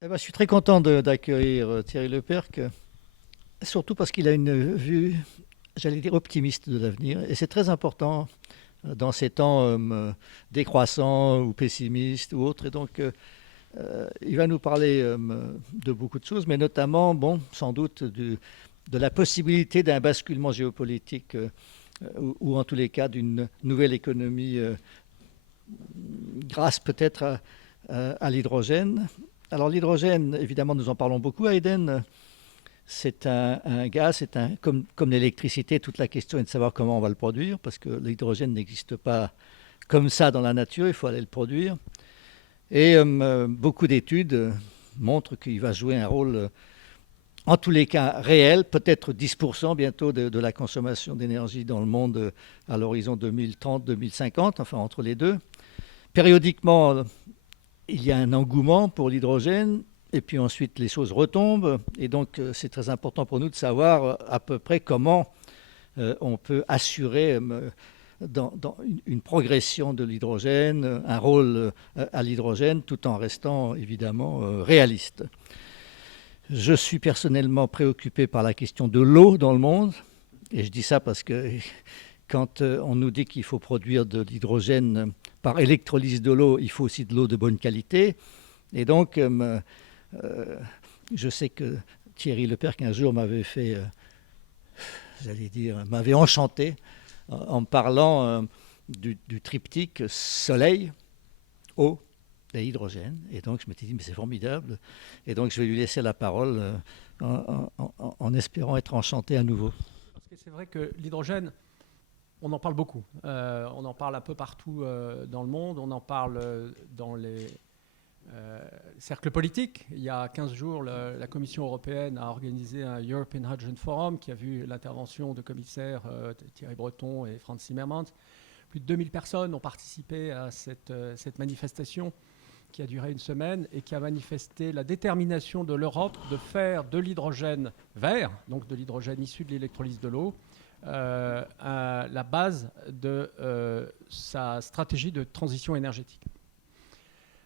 Je suis très content d'accueillir Thierry Lepercq, surtout parce qu'il a une vue, j'allais dire, optimiste de l'avenir. Et c'est très important dans ces temps décroissants ou pessimistes ou autres. Et donc, il va nous parler de beaucoup de choses, mais notamment, bon, sans doute, de la possibilité d'un basculement géopolitique ou en tous les cas d'une nouvelle économie grâce peut-être à l'hydrogène. Alors l'hydrogène, évidemment, nous en parlons beaucoup à Eden. C'est un gaz, comme l'électricité, toute la question est de savoir comment on va le produire, parce que l'hydrogène n'existe pas comme ça dans la nature, il faut aller le produire. Et beaucoup d'études montrent qu'il va jouer un rôle, en tous les cas réel, peut-être 10% bientôt de la consommation d'énergie dans le monde à l'horizon 2030-2050, enfin entre les deux. Périodiquement, il y a un engouement pour l'hydrogène, et puis ensuite les choses retombent, et donc c'est très important pour nous de savoir à peu près comment on peut assurer dans une progression de l'hydrogène, un rôle à l'hydrogène, tout en restant évidemment réaliste. Je suis personnellement préoccupé par la question de l'eau dans le monde, et je dis ça parce que quand on nous dit qu'il faut produire de l'hydrogène par électrolyse de l'eau, il faut aussi de l'eau de bonne qualité. Et donc, je sais que Thierry Lepercq un jour m'avait fait, j'allais dire, m'avait enchanté en me parlant du triptyque soleil, eau et hydrogène. Et donc, je m'étais dit, mais c'est formidable. Et donc, je vais lui laisser la parole en espérant être enchanté à nouveau. Parce que c'est vrai que l'hydrogène, on en parle beaucoup. On en parle un peu partout dans le monde. On en parle dans les cercles politiques. Il y a 15 jours, la Commission européenne a organisé un European Hydrogen Forum qui a vu l'intervention de commissaires Thierry Breton et Frans Timmermans. Plus de 2000 personnes ont participé à cette manifestation qui a duré une semaine et qui a manifesté la détermination de l'Europe de faire de l'hydrogène vert, donc de l'hydrogène issu de l'électrolyse de l'eau, la base de sa stratégie de transition énergétique.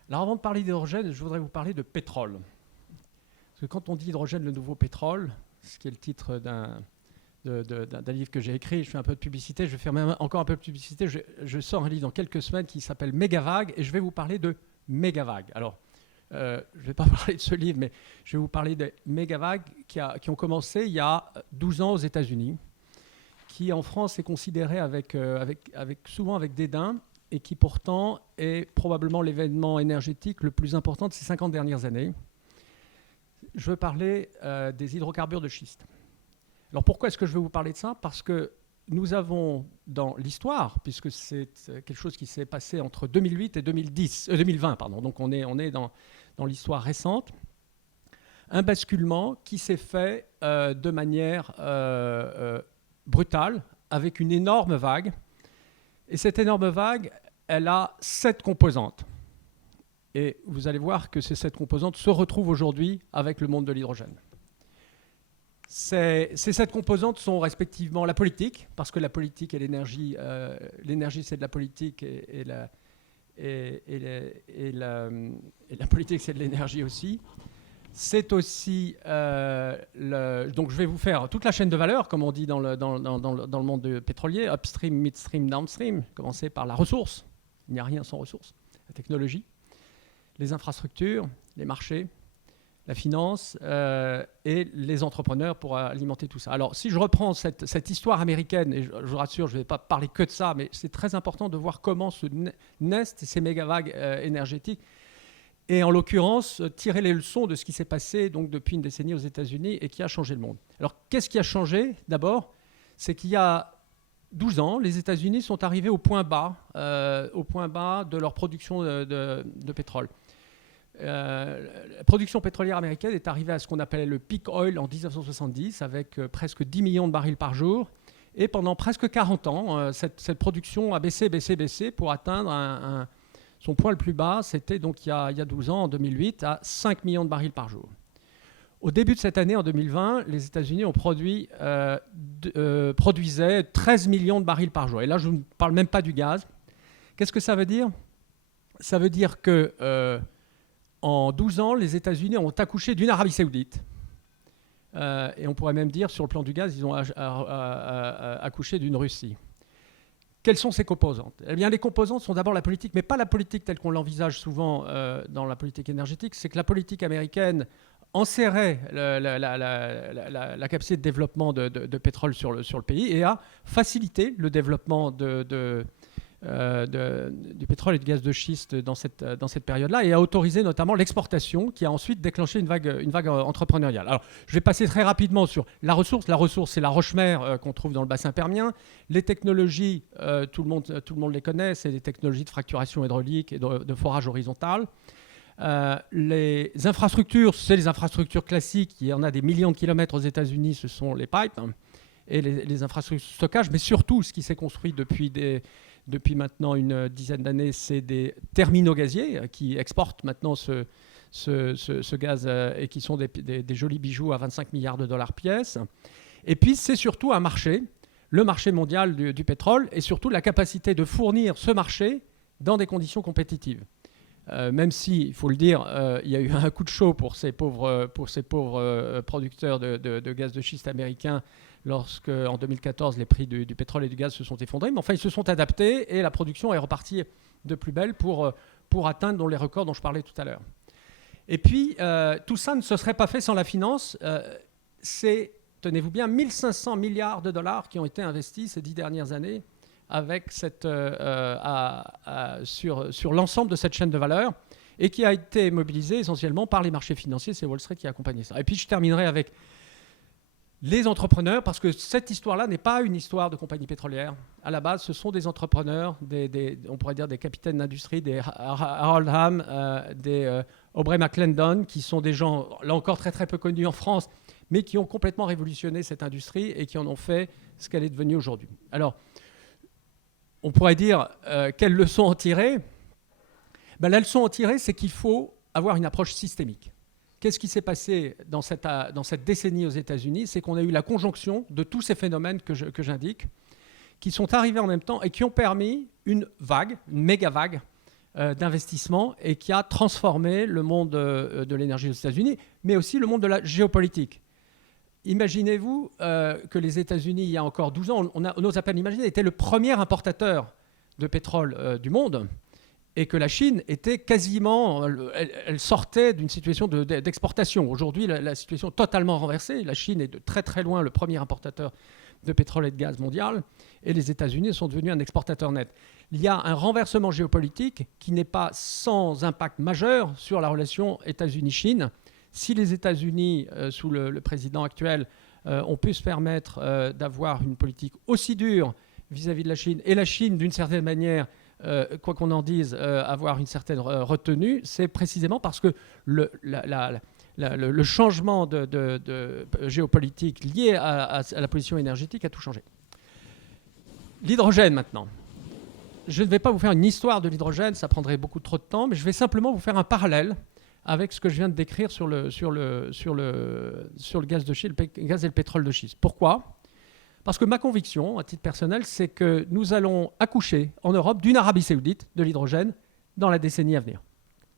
Alors avant de parler d'hydrogène, je voudrais vous parler de pétrole. Parce que quand on dit hydrogène, le nouveau pétrole, ce qui est le titre d'un livre que j'ai écrit, je fais un peu de publicité, je vais faire même encore un peu de publicité, je sors un livre dans quelques semaines qui s'appelle Mégavague, et je vais vous parler de Mégavague. Alors, je ne vais pas parler de ce livre, mais je vais vous parler des Mégavagues qui ont commencé il y a 12 ans aux États-Unis, qui en France est considéré souvent avec dédain, et qui pourtant est probablement l'événement énergétique le plus important de ces 50 dernières années. Je veux parler des hydrocarbures de schiste. Alors pourquoi est-ce que je veux vous parler de ça ? Parce que nous avons dans l'histoire, puisque c'est quelque chose qui s'est passé entre 2008 et 2020, donc on est dans l'histoire récente, un basculement qui s'est fait de manière brutale, avec une énorme vague. Et cette énorme vague, elle a 7 composantes. Et vous allez voir que ces 7 composantes se retrouvent aujourd'hui avec le monde de l'hydrogène. Ces 7 composantes sont respectivement la politique, parce que la politique et l'énergie, l'énergie c'est de la politique et la politique c'est de l'énergie aussi. C'est aussi, donc je vais vous faire toute la chaîne de valeur, comme on dit dans le monde pétrolier, upstream, midstream, downstream, commencer par la ressource, il n'y a rien sans ressources, la technologie, les infrastructures, les marchés, la finance et les entrepreneurs pour alimenter tout ça. Alors, si je reprends cette histoire américaine, et je vous rassure, je ne vais pas parler que de ça, mais c'est très important de voir comment se naissent ces méga-vagues énergétiques. Et en l'occurrence, tirer les leçons de ce qui s'est passé donc, depuis une décennie aux États-Unis et qui a changé le monde. Alors, qu'est-ce qui a changé ? D'abord, c'est qu'il y a 12 ans, les États-Unis sont arrivés au point bas de leur production de pétrole. La production pétrolière américaine est arrivée à ce qu'on appelait le peak oil en 1970, avec presque 10 millions de barils par jour. Et pendant presque 40 ans, cette production a baissé pour atteindre son point le plus bas, c'était donc il y a 12 ans, en 2008, à 5 millions de barils par jour. Au début de cette année, en 2020, les États-Unis ont produisaient 13 millions de barils par jour. Et là, je ne parle même pas du gaz. Qu'est-ce que ça veut dire ? Ça veut dire que en 12 ans, les États-Unis ont accouché d'une Arabie Saoudite. Et on pourrait même dire, sur le plan du gaz, ils ont accouché d'une Russie. Quelles sont ces composantes? Eh bien, les composantes sont d'abord la politique, mais pas la politique telle qu'on l'envisage souvent dans la politique énergétique. C'est que la politique américaine enserrait la capacité de développement de pétrole sur le pays et a facilité le développement du pétrole et du gaz de schiste dans cette période-là, et a autorisé notamment l'exportation, qui a ensuite déclenché une vague entrepreneuriale. Alors, je vais passer très rapidement sur la ressource. La ressource, c'est la roche-mère qu'on trouve dans le bassin permien. Les technologies, tout le monde les connaît, c'est des technologies de fracturation hydraulique et de forage horizontal. Les infrastructures, c'est les infrastructures classiques. Il y en a des millions de kilomètres aux États-Unis, ce sont les pipes et les infrastructures de stockage, mais surtout ce qui s'est construit depuis maintenant une dizaine d'années, c'est des terminaux gaziers qui exportent maintenant ce gaz et qui sont des jolis bijoux à 25 milliards de dollars pièce. Et puis, c'est surtout un marché, le marché mondial du pétrole, et surtout la capacité de fournir ce marché dans des conditions compétitives. Même si, il faut le dire, il y a eu un coup de chaud pour ces pauvres producteurs de gaz de schiste américains lorsque, en 2014, les prix du pétrole et du gaz se sont effondrés. Mais enfin, ils se sont adaptés et la production est repartie de plus belle pour atteindre les records dont je parlais tout à l'heure. Et puis, tout ça ne se serait pas fait sans la finance. C'est, tenez-vous bien, 1500 milliards de dollars qui ont été investis ces 10 dernières années avec sur l'ensemble de cette chaîne de valeur, et qui a été mobilisée essentiellement par les marchés financiers. C'est Wall Street qui a accompagné ça. Et puis je terminerai avec les entrepreneurs, parce que cette histoire-là n'est pas une histoire de compagnie pétrolière. À la base, ce sont des entrepreneurs, on pourrait dire des capitaines d'industrie, des Harold Hamm, des Aubrey McClendon, qui sont des gens, là encore, très très peu connus en France, mais qui ont complètement révolutionné cette industrie et qui en ont fait ce qu'elle est devenue aujourd'hui. Alors, on pourrait dire, quelle leçon en tirer? La leçon en tirer, c'est qu'il faut avoir une approche systémique. Qu'est-ce qui s'est passé dans cette décennie aux États-Unis? C'est qu'on a eu la conjonction de tous ces phénomènes que j'indique, qui sont arrivés en même temps et qui ont permis une méga vague d'investissement, et qui a transformé le monde de l'énergie aux États-Unis, mais aussi le monde de la géopolitique. Imaginez-vous que les États-Unis, il y a encore 12 ans, on n'ose à peine imaginer, étaient le premier importateur de pétrole du monde, et que la Chine était quasiment, elle sortait d'une situation d'exportation. Aujourd'hui, la situation est totalement renversée. La Chine est de très très loin le premier importateur de pétrole et de gaz mondial, et les États-Unis sont devenus un exportateur net. Il y a un renversement géopolitique qui n'est pas sans impact majeur sur la relation États-Unis-Chine. Si les États-Unis, sous le président actuel, ont pu se permettre d'avoir une politique aussi dure vis-à-vis de la Chine, et la Chine, d'une certaine manière, quoi qu'on en dise, avoir une certaine retenue, c'est précisément parce que le changement de géopolitique lié à la position énergétique a tout changé. L'hydrogène, maintenant. Je ne vais pas vous faire une histoire de l'hydrogène, ça prendrait beaucoup trop de temps, mais je vais simplement vous faire un parallèle avec ce que je viens de décrire sur le gaz de schiste, le gaz et le pétrole de schiste. Pourquoi ? Parce que ma conviction, à titre personnel, c'est que nous allons accoucher en Europe d'une Arabie Saoudite de l'hydrogène dans la décennie à venir.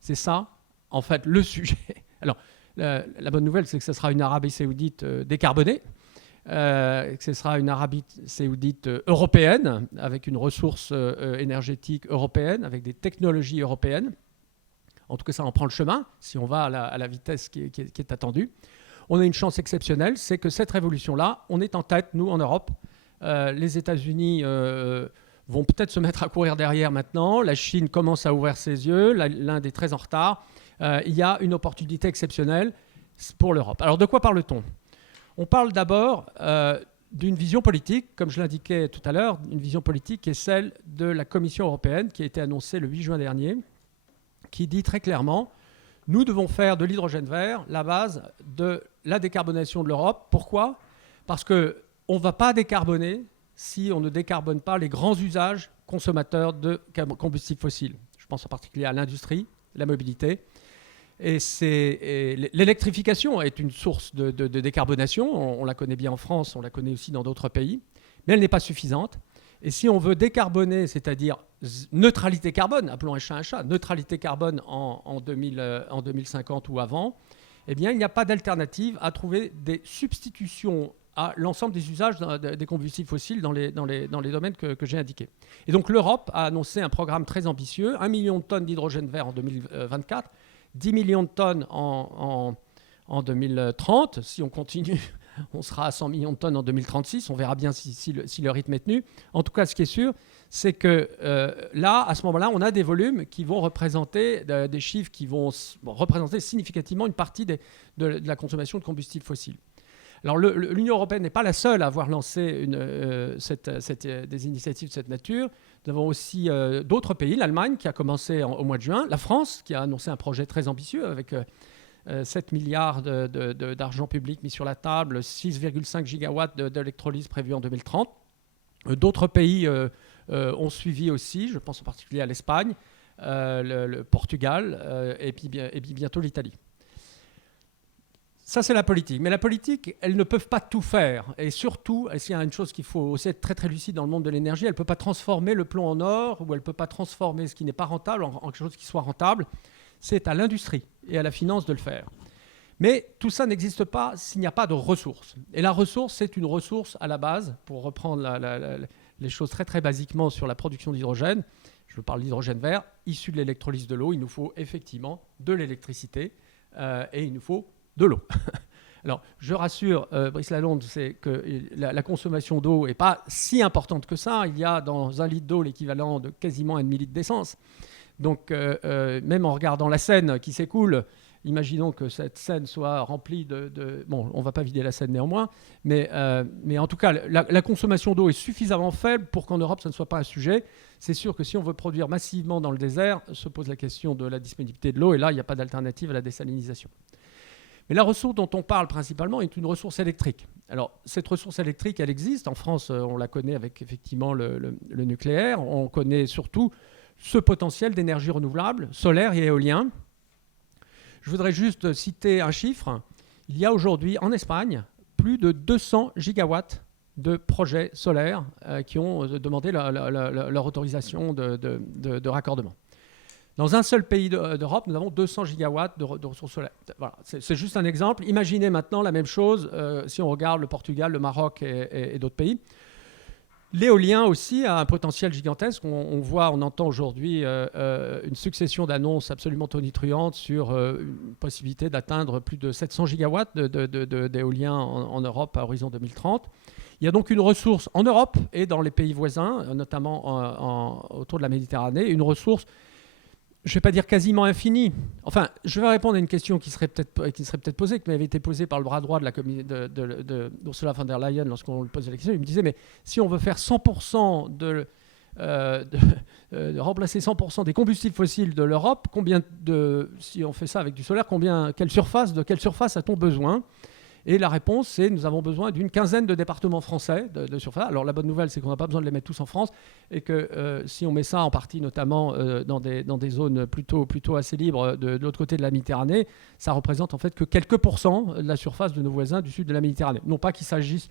C'est ça, en fait, le sujet. Alors, la bonne nouvelle, c'est que ce sera une Arabie Saoudite décarbonée, que ce sera une Arabie Saoudite européenne, avec une ressource énergétique européenne, avec des technologies européennes. En tout cas, ça en prend le chemin, si on va à la vitesse qui est attendue. On a une chance exceptionnelle, c'est que cette révolution-là, on est en tête, nous, en Europe. Les États-Unis vont peut-être se mettre à courir derrière maintenant. La Chine commence à ouvrir ses yeux. L'Inde est très en retard. Il y a une opportunité exceptionnelle pour l'Europe. Alors, de quoi parle-t-on ? On parle d'abord d'une vision politique, comme je l'indiquais tout à l'heure, une vision politique qui est celle de la Commission européenne, qui a été annoncée le 8 juin dernier, qui dit très clairement: nous devons faire de l'hydrogène vert la base de la décarbonation de l'Europe. Pourquoi ? Parce qu'on ne va pas décarboner si on ne décarbone pas les grands usages consommateurs de combustibles fossiles. Je pense en particulier à l'industrie, la mobilité. Et l'électrification est une source de décarbonation. On la connaît bien en France, on la connaît aussi dans d'autres pays. Mais elle n'est pas suffisante. Et si on veut décarboner, c'est-à-dire neutralité carbone, appelons un chat, neutralité carbone en 2050 ou avant, eh bien, il n'y a pas d'alternative à trouver des substitutions à l'ensemble des usages des combustibles fossiles dans les domaines que j'ai indiqués. Et donc l'Europe a annoncé un programme très ambitieux, 1 million de tonnes d'hydrogène vert en 2024, 10 millions de tonnes en 2030. Si on continue, on sera à 100 millions de tonnes en 2036. On verra bien si le rythme est tenu. En tout cas, ce qui est sûr, c'est que là, à ce moment-là, on a des volumes qui vont représenter des chiffres qui vont représenter significativement une partie de la consommation de combustibles fossiles. Alors, l'Union européenne n'est pas la seule à avoir lancé des initiatives de cette nature. Nous avons aussi d'autres pays, l'Allemagne qui a commencé au mois de juin, la France qui a annoncé un projet très ambitieux avec 7 milliards d'argent public mis sur la table, 6,5 gigawatts d'électrolyse prévus en 2030. D'autres pays ont suivi aussi, je pense en particulier à l'Espagne, le Portugal et puis bientôt l'Italie. Ça, c'est la politique. Mais la politique, elles ne peuvent pas tout faire. Et surtout, s'il y a une chose qu'il faut aussi être très très lucide dans le monde de l'énergie, elle ne peut pas transformer le plomb en or ou elle ne peut pas transformer ce qui n'est pas rentable en quelque chose qui soit rentable. C'est à l'industrie et à la finance de le faire. Mais tout ça n'existe pas s'il n'y a pas de ressources. Et la ressource, c'est une ressource à la base, pour reprendre les choses très très basiquement sur la production d'hydrogène. Je parle d'hydrogène vert, issu de l'électrolyse de l'eau. Il nous faut effectivement de l'électricité et il nous faut de l'eau. Alors, je rassure Brice Lalonde, c'est que la consommation d'eau n'est pas si importante que ça. Il y a dans 1 litre d'eau l'équivalent de quasiment un demi-litre d'essence. Donc, même en regardant la Seine qui s'écoule, imaginons que cette Seine soit remplie bon, on ne va pas vider la Seine néanmoins, mais en tout cas, la consommation d'eau est suffisamment faible pour qu'en Europe, ça ne soit pas un sujet. C'est sûr que si on veut produire massivement dans le désert, se pose la question de la disponibilité de l'eau, et là, il n'y a pas d'alternative à la désalinisation. Mais la ressource dont on parle principalement est une ressource électrique. Alors, cette ressource électrique, elle existe. En France, on la connaît avec effectivement le nucléaire. On connaît surtout ce potentiel d'énergie renouvelable, solaire et éolien. Je voudrais juste citer un chiffre. Il y a aujourd'hui en Espagne plus de 200 gigawatts de projets solaires qui ont demandé leur autorisation de raccordement. Dans un seul pays d'Europe, nous avons 200 gigawatts de ressources solaires. Voilà, c'est juste un exemple. Imaginez maintenant la même chose si on regarde le Portugal, le Maroc et d'autres pays. L'éolien aussi a un potentiel gigantesque. On entend aujourd'hui une succession d'annonces absolument tonitruantes sur une possibilité d'atteindre plus de 700 gigawatts d'éolien en Europe à horizon 2030. Il y a donc une ressource en Europe et dans les pays voisins, notamment autour de la Méditerranée, une ressource, je ne vais pas dire quasiment infinie. Enfin, je vais répondre à une question qui serait peut-être posée, qui m'avait été posée par le bras droit d'Ursula von der Leyen lorsqu'on lui posait la question. Il me disait, mais si on veut faire 100% de remplacer 100% des combustibles fossiles de l'Europe, si on fait ça avec du solaire, de quelle surface a-t-on besoin ? Et la réponse, c'est nous avons besoin d'une quinzaine de départements français de surface. Alors la bonne nouvelle, c'est qu'on n'a pas besoin de les mettre tous en France et que si on met ça en partie, notamment dans des zones plutôt assez libres de l'autre côté de la Méditerranée, ça représente en fait que quelques pourcents de la surface de nos voisins du sud de la Méditerranée. Non pas qu'il s'agisse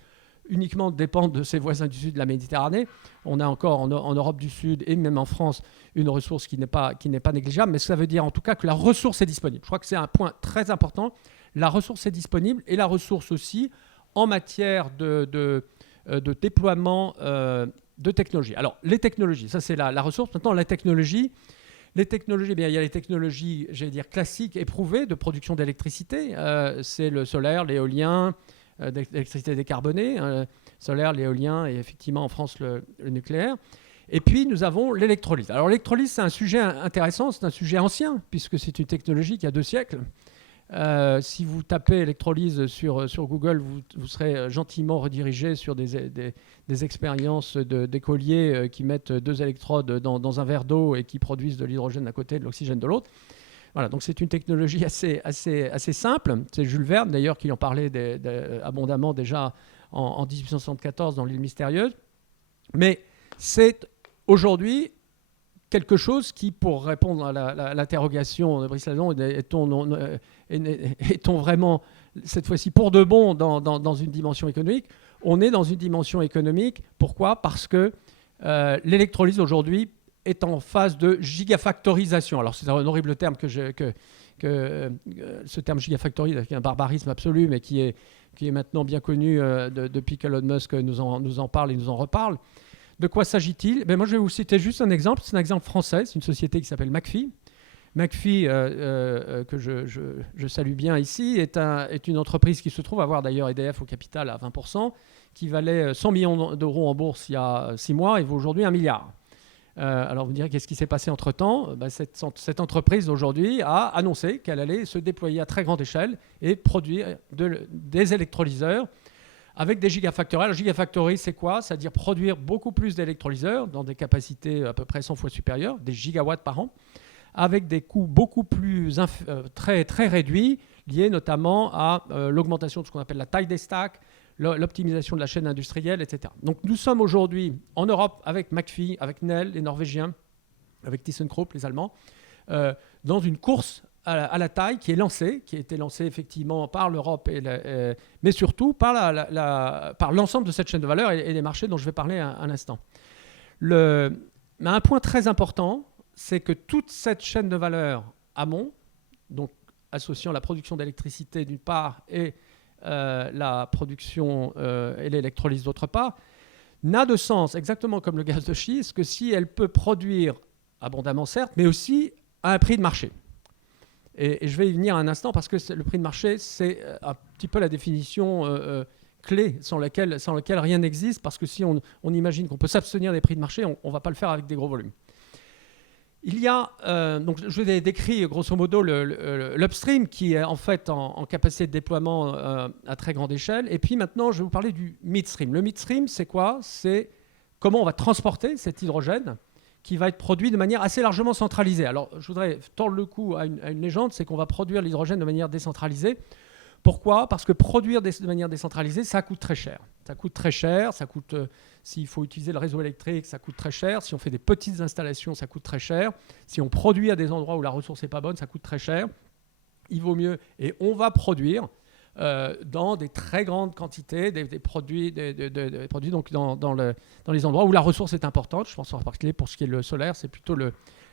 uniquement de dépendre de ses voisins du sud de la Méditerranée. On a encore en Europe du Sud et même en France une ressource qui n'est pas négligeable, mais ça veut dire en tout cas que la ressource est disponible. Je crois que c'est un point très important. La ressource est disponible et la ressource aussi en matière de déploiement de technologies. Alors, les technologies, ça c'est la ressource. Maintenant, la technologie. Les technologies, bien, il y a les technologies, j'allais dire, classiques, éprouvées de production d'électricité. C'est le solaire, l'éolien, d'électricité décarbonée. Solaire, l'éolien et effectivement en France le nucléaire. Et puis, nous avons l'électrolyse. Alors, l'électrolyse, c'est un sujet intéressant, c'est un sujet ancien, puisque c'est une technologie qui a 2 siècles. Si vous tapez électrolyse sur Google, vous serez gentiment redirigé sur des expériences d'écoliers qui mettent 2 électrodes dans un verre d'eau et qui produisent de l'hydrogène d'un côté et de l'oxygène de l'autre. Voilà, donc c'est une technologie assez simple. C'est Jules Verne d'ailleurs qui en parlait abondamment déjà en 1874 dans l'île mystérieuse. Mais c'est aujourd'hui quelque chose qui, pour répondre à l'interrogation de Brice Lalonde, est-on vraiment, cette fois-ci, pour de bon dans une dimension économique ? On est dans une dimension économique. Pourquoi ? Parce que l'électrolyse aujourd'hui est en phase de gigafactorisation. Alors c'est un horrible terme ce terme gigafactory, avec un barbarisme absolu, mais qui est maintenant bien connu depuis qu'Elon Musk nous en parle et nous en reparle. De quoi s'agit-il? Moi, je vais vous citer juste un exemple. C'est un exemple français. C'est une société qui s'appelle McPhy. McPhy, que je salue bien ici, est une entreprise qui se trouve avoir d'ailleurs EDF au capital à 20%, qui valait 100 millions d'euros en bourse il y a 6 mois et vaut aujourd'hui 1 milliard. Alors vous me direz, qu'est-ce qui s'est passé entre-temps? Cette entreprise aujourd'hui a annoncé qu'elle allait se déployer à très grande échelle et produire des électrolyseurs avec des gigafactories. Alors gigafactories, c'est quoi? C'est-à-dire produire beaucoup plus d'électrolyseurs dans des capacités à peu près 100 fois supérieures, des gigawatts par an, avec des coûts beaucoup plus très, très réduits, liés notamment à l'augmentation de ce qu'on appelle la taille des stacks, l'optimisation de la chaîne industrielle, etc. Donc nous sommes aujourd'hui en Europe avec McPhy, avec Nel, les Norvégiens, avec ThyssenKrupp, les Allemands, dans une course à la taille qui a été lancée effectivement par l'Europe, mais surtout par l'ensemble de cette chaîne de valeur et les marchés dont je vais parler un instant. Mais un point très important, c'est que toute cette chaîne de valeur amont, donc associant la production d'électricité d'une part et la production et l'électrolyse d'autre part, n'a de sens, exactement comme le gaz de schiste, que si elle peut produire abondamment, certes, mais aussi à un prix de marché. Et je vais y venir un instant parce que le prix de marché, c'est un petit peu la définition clé sans laquelle rien n'existe, parce que si on imagine qu'on peut s'abstenir des prix de marché, on ne va pas le faire avec des gros volumes. Il y a, donc je vous ai décrit grosso modo l'upstream qui est en fait en capacité de déploiement à très grande échelle. Et puis maintenant, je vais vous parler du midstream. Le midstream, c'est quoi? C'est comment on va transporter cet hydrogène qui va être produit de manière assez largement centralisée. Alors, je voudrais tordre le cou à une légende, c'est qu'on va produire l'hydrogène de manière décentralisée. Pourquoi? Parce que produire de manière décentralisée, ça coûte très cher. Ça coûte très cher, s'il faut utiliser le réseau électrique, ça coûte très cher. Si on fait des petites installations, ça coûte très cher. Si on produit à des endroits où la ressource n'est pas bonne, ça coûte très cher. Il vaut mieux, et on va produire dans des très grandes quantités, des produits donc dans les endroits où la ressource est importante. Je pense en particulier pour ce qui est le solaire, c'est plutôt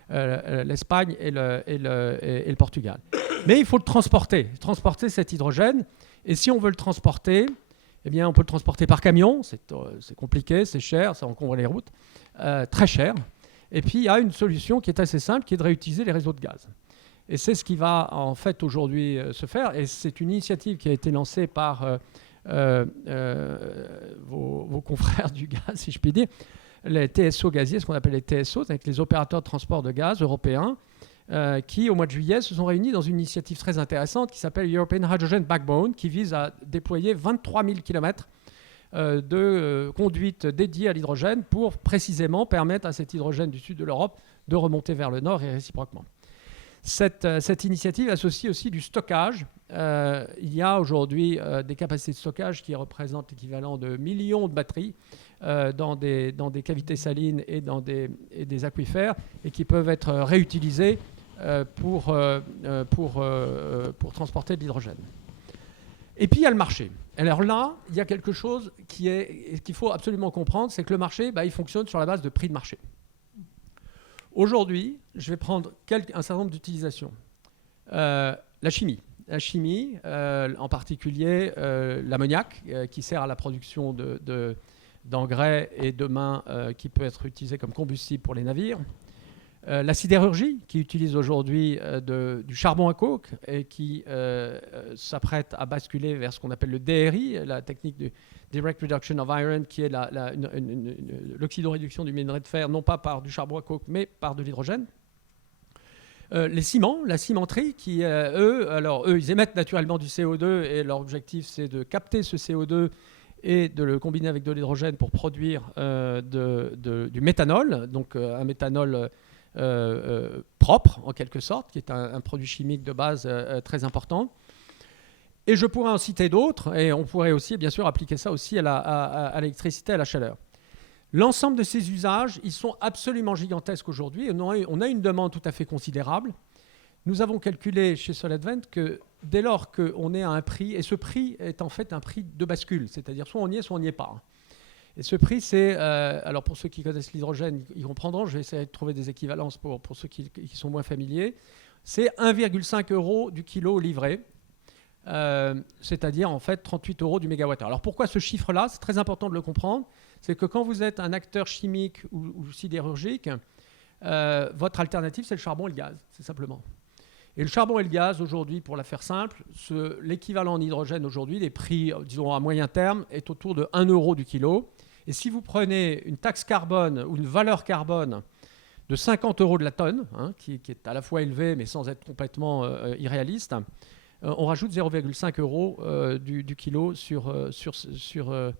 l'Espagne et le Portugal. Mais il faut le transporter cet hydrogène. Et si on veut le transporter, eh bien, on peut le transporter par camion. C'est compliqué, c'est cher, ça encombre les routes, très cher. Et puis, il y a une solution qui est assez simple, qui est de réutiliser les réseaux de gaz. Et c'est ce qui va en fait aujourd'hui se faire. Et c'est une initiative qui a été lancée par vos confrères du gaz, si je puis dire, les TSO gaziers, ce qu'on appelle les TSO, avec les opérateurs de transport de gaz européens, qui, au mois de juillet, se sont réunis dans une initiative très intéressante qui s'appelle European Hydrogen Backbone, qui vise à déployer 23 000 km de conduites dédiées à l'hydrogène pour précisément permettre à cet hydrogène du sud de l'Europe de remonter vers le nord et réciproquement. Cette initiative associe aussi du stockage. Il y a aujourd'hui des capacités de stockage qui représentent l'équivalent de millions de batteries dans des cavités salines et dans des aquifères et qui peuvent être réutilisées pour transporter de l'hydrogène. Et puis il y a le marché. Alors là, il y a quelque chose qu'il faut absolument comprendre, c'est que le marché, il fonctionne sur la base de prix de marché. Aujourd'hui, je vais prendre un certain nombre d'utilisations. La chimie. La chimie, en particulier l'ammoniac, qui sert à la production d'engrais et demain qui peut être utilisé comme combustible pour les navires. La sidérurgie, qui utilise aujourd'hui du charbon à coke et qui s'apprête à basculer vers ce qu'on appelle le DRI, la technique du Direct Reduction of Iron, qui est l'oxydoréduction du minerai de fer, non pas par du charbon à coke, mais par de l'hydrogène. Les ciments, la cimenterie, qui eux, ils émettent naturellement du CO2 et leur objectif, c'est de capter ce CO2 et de le combiner avec de l'hydrogène pour produire du méthanol, donc un méthanol propre, en quelque sorte, qui est un produit chimique de base très important. Et je pourrais en citer d'autres, et on pourrait aussi, bien sûr, appliquer ça aussi à l'électricité, à la chaleur. L'ensemble de ces usages, ils sont absolument gigantesques aujourd'hui. On a une demande tout à fait considérable. Nous avons calculé chez SolarVent que dès lors qu'on est à un prix, et ce prix est en fait un prix de bascule, c'est-à-dire soit on y est, soit on n'y est pas. Et ce prix, c'est, alors pour ceux qui connaissent l'hydrogène, ils comprendront, je vais essayer de trouver des équivalences pour ceux qui sont moins familiers, c'est 1,5 € du kilo livré, c'est-à-dire en fait 38 € du mégawattheure. Alors pourquoi ce chiffre-là? C'est très important de le comprendre, c'est que quand vous êtes un acteur chimique ou sidérurgique, votre alternative, c'est le charbon et le gaz, c'est simplement. Et le charbon et le gaz, aujourd'hui, pour la faire simple, l'équivalent en hydrogène aujourd'hui, les prix, disons à moyen terme, est autour de 1 € du kilo. Et si vous prenez une taxe carbone ou une valeur carbone de 50 € de la tonne, hein, qui est à la fois élevée mais sans être complètement irréaliste, on rajoute 0,5 € du kilo sur le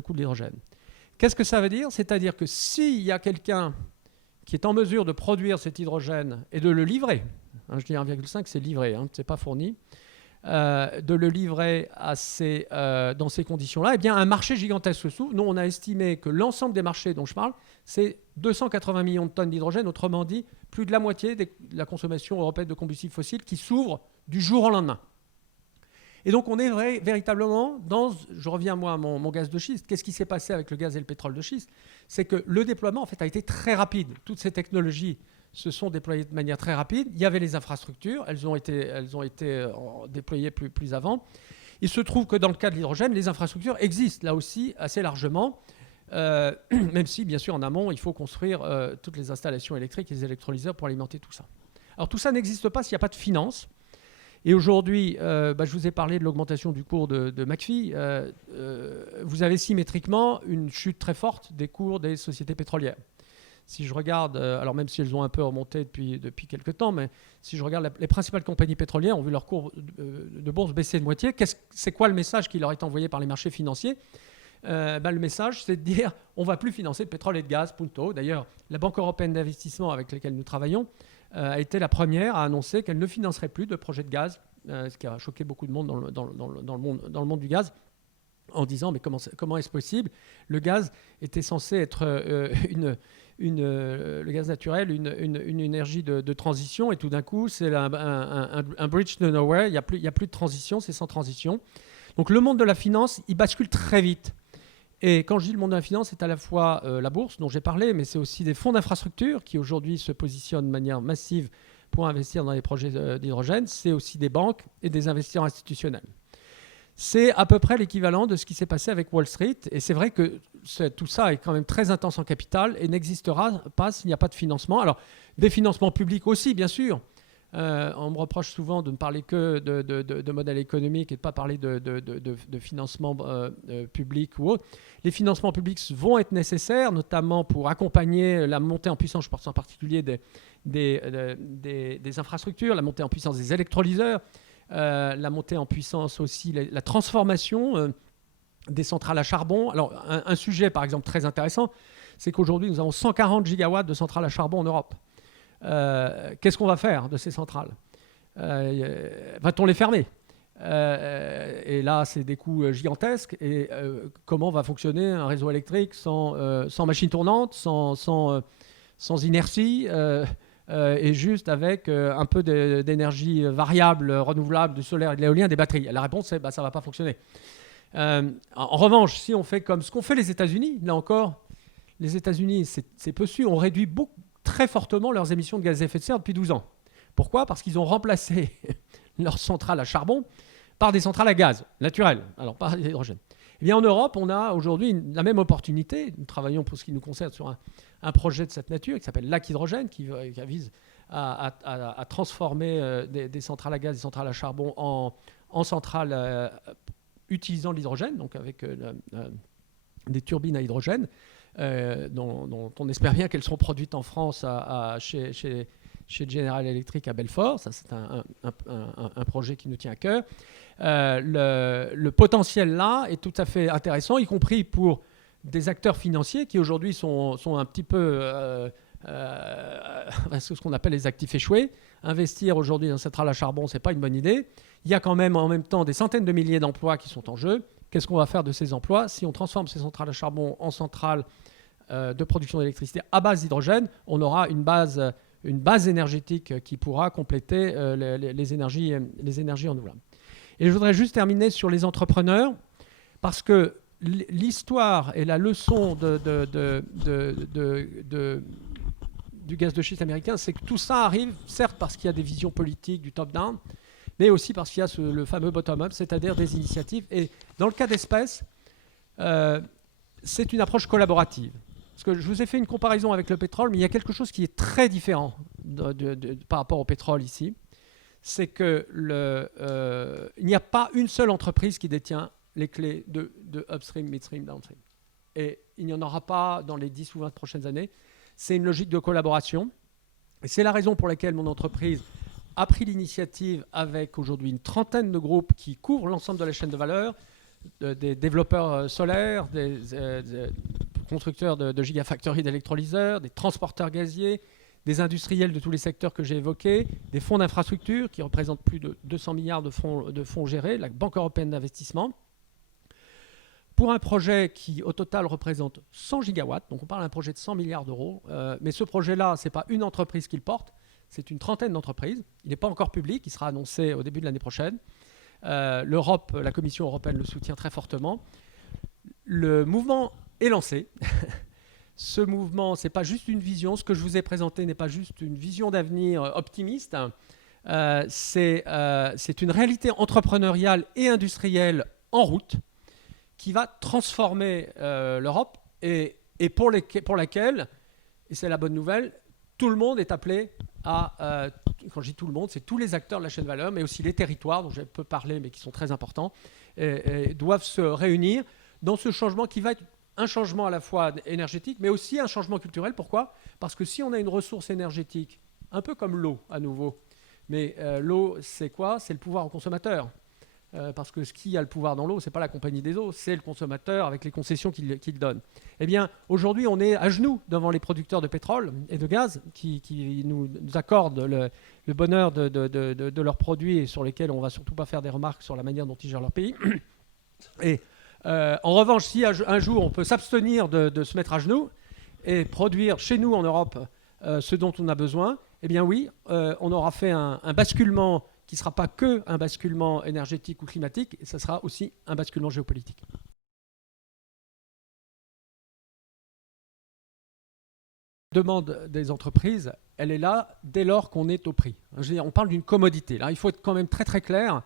coût de l'hydrogène. Qu'est-ce que ça veut dire? C'est-à-dire que s'il y a quelqu'un qui est en mesure de produire cet hydrogène et de le livrer, hein, je dis 1,5, c'est livré, hein, c'est pas fourni, de le livrer dans ces conditions-là, eh bien un marché gigantesque se s'ouvre. Nous, on a estimé que l'ensemble des marchés dont je parle, c'est 280 millions de tonnes d'hydrogène, autrement dit, plus de la moitié de la consommation européenne de combustibles fossiles qui s'ouvre du jour au lendemain. Et donc on est véritablement dans, je reviens moi à mon gaz de schiste, qu'est-ce qui s'est passé avec le gaz et le pétrole de schiste? C'est que le déploiement en fait a été très rapide. Toutes ces technologies se sont déployées de manière très rapide. Il y avait les infrastructures, elles ont été déployées plus avant. Il se trouve que dans le cas de l'hydrogène, les infrastructures existent là aussi assez largement, même si bien sûr en amont il faut construire toutes les installations électriques et les électrolyseurs pour alimenter tout ça. Alors tout ça n'existe pas s'il n'y a pas de finances. Et aujourd'hui, je vous ai parlé de l'augmentation du cours de McPhy. Vous avez symétriquement une chute très forte des cours des sociétés pétrolières. Si je regarde, alors même si elles ont un peu remonté depuis quelques temps, mais si je regarde les principales compagnies pétrolières ont vu leur cours de bourse baisser de moitié. C'est quoi le message qui leur est envoyé par les marchés financiers? Le message, c'est de dire on ne va plus financer de pétrole et de gaz, punto. D'ailleurs, la Banque européenne d'investissement avec laquelle nous travaillons a été la première à annoncer qu'elle ne financerait plus de projets de gaz, ce qui a choqué beaucoup de monde dans le monde du gaz, en disant mais comment est-ce possible? Le gaz était censé être le gaz naturel, une énergie de transition, et tout d'un coup, c'est un bridge to nowhere, il n'y a plus de transition, c'est sans transition. Donc le monde de la finance, il bascule très vite. Et quand je dis le monde de la finance, c'est à la fois la bourse dont j'ai parlé, mais c'est aussi des fonds d'infrastructure qui aujourd'hui se positionnent de manière massive pour investir dans les projets d'hydrogène. C'est aussi des banques et des investisseurs institutionnels. C'est à peu près l'équivalent de ce qui s'est passé avec Wall Street. Et c'est vrai que tout ça est quand même très intense en capital et n'existera pas s'il n'y a pas de financement. Alors, des financements publics aussi, bien sûr. On me reproche souvent de ne parler que de modèle économique et de ne pas parler de financement public ou autre. Les financements publics vont être nécessaires, notamment pour accompagner la montée en puissance, je pense en particulier des infrastructures, la montée en puissance des électrolyseurs, la montée en puissance aussi, la transformation des centrales à charbon. Alors, un sujet, par exemple, très intéressant, c'est qu'aujourd'hui, nous avons 140 gigawatts de centrales à charbon en Europe. Qu'est-ce qu'on va faire de ces centrales? Va-t-on les fermer? Et là, c'est des coûts gigantesques. Et comment va fonctionner un réseau électrique sans machine tournante, sans inertie et juste avec un peu d'énergie variable, renouvelable, du solaire et de l'éolien, des batteries? La réponse, c'est ça ne va pas fonctionner. En revanche, si on fait comme ce qu'ont fait les États-Unis, là encore, les États-Unis, c'est peu su, ont réduit très fortement leurs émissions de gaz à effet de serre depuis 12 ans. Pourquoi? Parce qu'ils ont remplacé leurs centrales à charbon par des centrales à gaz naturelles, alors pas d'hydrogène. Eh bien, en Europe, on a aujourd'hui la même opportunité. Nous travaillons pour ce qui nous concerne sur un projet de cette nature qui s'appelle Lac Hydrogène, qui vise à transformer des centrales à gaz, des centrales à charbon en centrales utilisant l'hydrogène, donc avec des turbines à hydrogène, dont on espère bien qu'elles seront produites en France chez General Electric à Belfort. Ça, c'est un projet qui nous tient à cœur. Le potentiel là est tout à fait intéressant, y compris pour des acteurs financiers qui aujourd'hui sont un petit peu ce qu'on appelle les actifs échoués. Investir aujourd'hui dans une centrale à charbon, ce n'est pas une bonne idée. Il y a quand même en même temps des centaines de milliers d'emplois qui sont en jeu. Qu'est-ce qu'on va faire de ces emplois? Si on transforme ces centrales à charbon en centrales de production d'électricité à base d'hydrogène, on aura une base énergétique qui pourra compléter les énergies renouvelables. Et je voudrais juste terminer sur les entrepreneurs, parce que l'histoire et la leçon du gaz de schiste américain, c'est que tout ça arrive, certes parce qu'il y a des visions politiques du top-down, mais aussi parce qu'il y a le fameux bottom-up, c'est-à-dire des initiatives. Et dans le cas d'espèces, c'est une approche collaborative. Parce que je vous ai fait une comparaison avec le pétrole, mais il y a quelque chose qui est très différent par rapport au pétrole ici. C'est qu'il n'y a pas une seule entreprise qui détient les clés de upstream, midstream, downstream. Et il n'y en aura pas dans les 10 ou 20 prochaines années. C'est une logique de collaboration. Et c'est la raison pour laquelle mon entreprise a pris l'initiative avec aujourd'hui une trentaine de groupes qui couvrent l'ensemble de la chaîne de valeur, des développeurs solaires, des constructeurs de gigafactories d'électrolyseurs, des transporteurs gaziers, des industriels de tous les secteurs que j'ai évoqués, des fonds d'infrastructure qui représentent plus de 200 milliards de fonds gérés, la Banque européenne d'investissement, pour un projet qui, au total, représente 100 gigawatts. Donc, on parle d'un projet de 100 milliards d'euros. Mais ce projet-là, ce n'est pas une entreprise qui le porte, c'est une trentaine d'entreprises. Il n'est pas encore public, il sera annoncé au début de l'année prochaine. L'Europe, la Commission européenne le soutient très fortement. Le mouvement est lancé. Ce mouvement, ce n'est pas juste une vision. Ce que je vous ai présenté n'est pas juste une vision d'avenir optimiste. C'est une réalité entrepreneuriale et industrielle en route qui va transformer l'Europe et pour laquelle, et c'est la bonne nouvelle, tout le monde est appelé à, quand je dis tout le monde, c'est tous les acteurs de la chaîne de valeur, mais aussi les territoires dont je peux parler, mais qui sont très importants, et doivent se réunir dans ce changement qui va être un changement à la fois énergétique, mais aussi un changement culturel. Pourquoi ? Parce que si on a une ressource énergétique, un peu comme l'eau à nouveau, mais l'eau, c'est quoi ? C'est le pouvoir au consommateur. Parce que ce qui a le pouvoir dans l'eau, ce n'est pas la compagnie des eaux, c'est le consommateur avec les concessions qu'il donne. Eh bien, aujourd'hui, on est à genoux devant les producteurs de pétrole et de gaz qui nous accordent le bonheur de leurs produits et sur lesquels on ne va surtout pas faire des remarques sur la manière dont ils gèrent leur pays. Et en revanche, si un jour on peut s'abstenir de se mettre à genoux et produire chez nous en Europe ce dont on a besoin, eh bien oui, on aura fait un basculement qui ne sera pas qu'un basculement énergétique ou climatique, ça sera aussi un basculement géopolitique. La demande des entreprises, elle est là dès lors qu'on est au prix. Je veux dire, on parle d'une commodité. Là, il faut être quand même très très clair.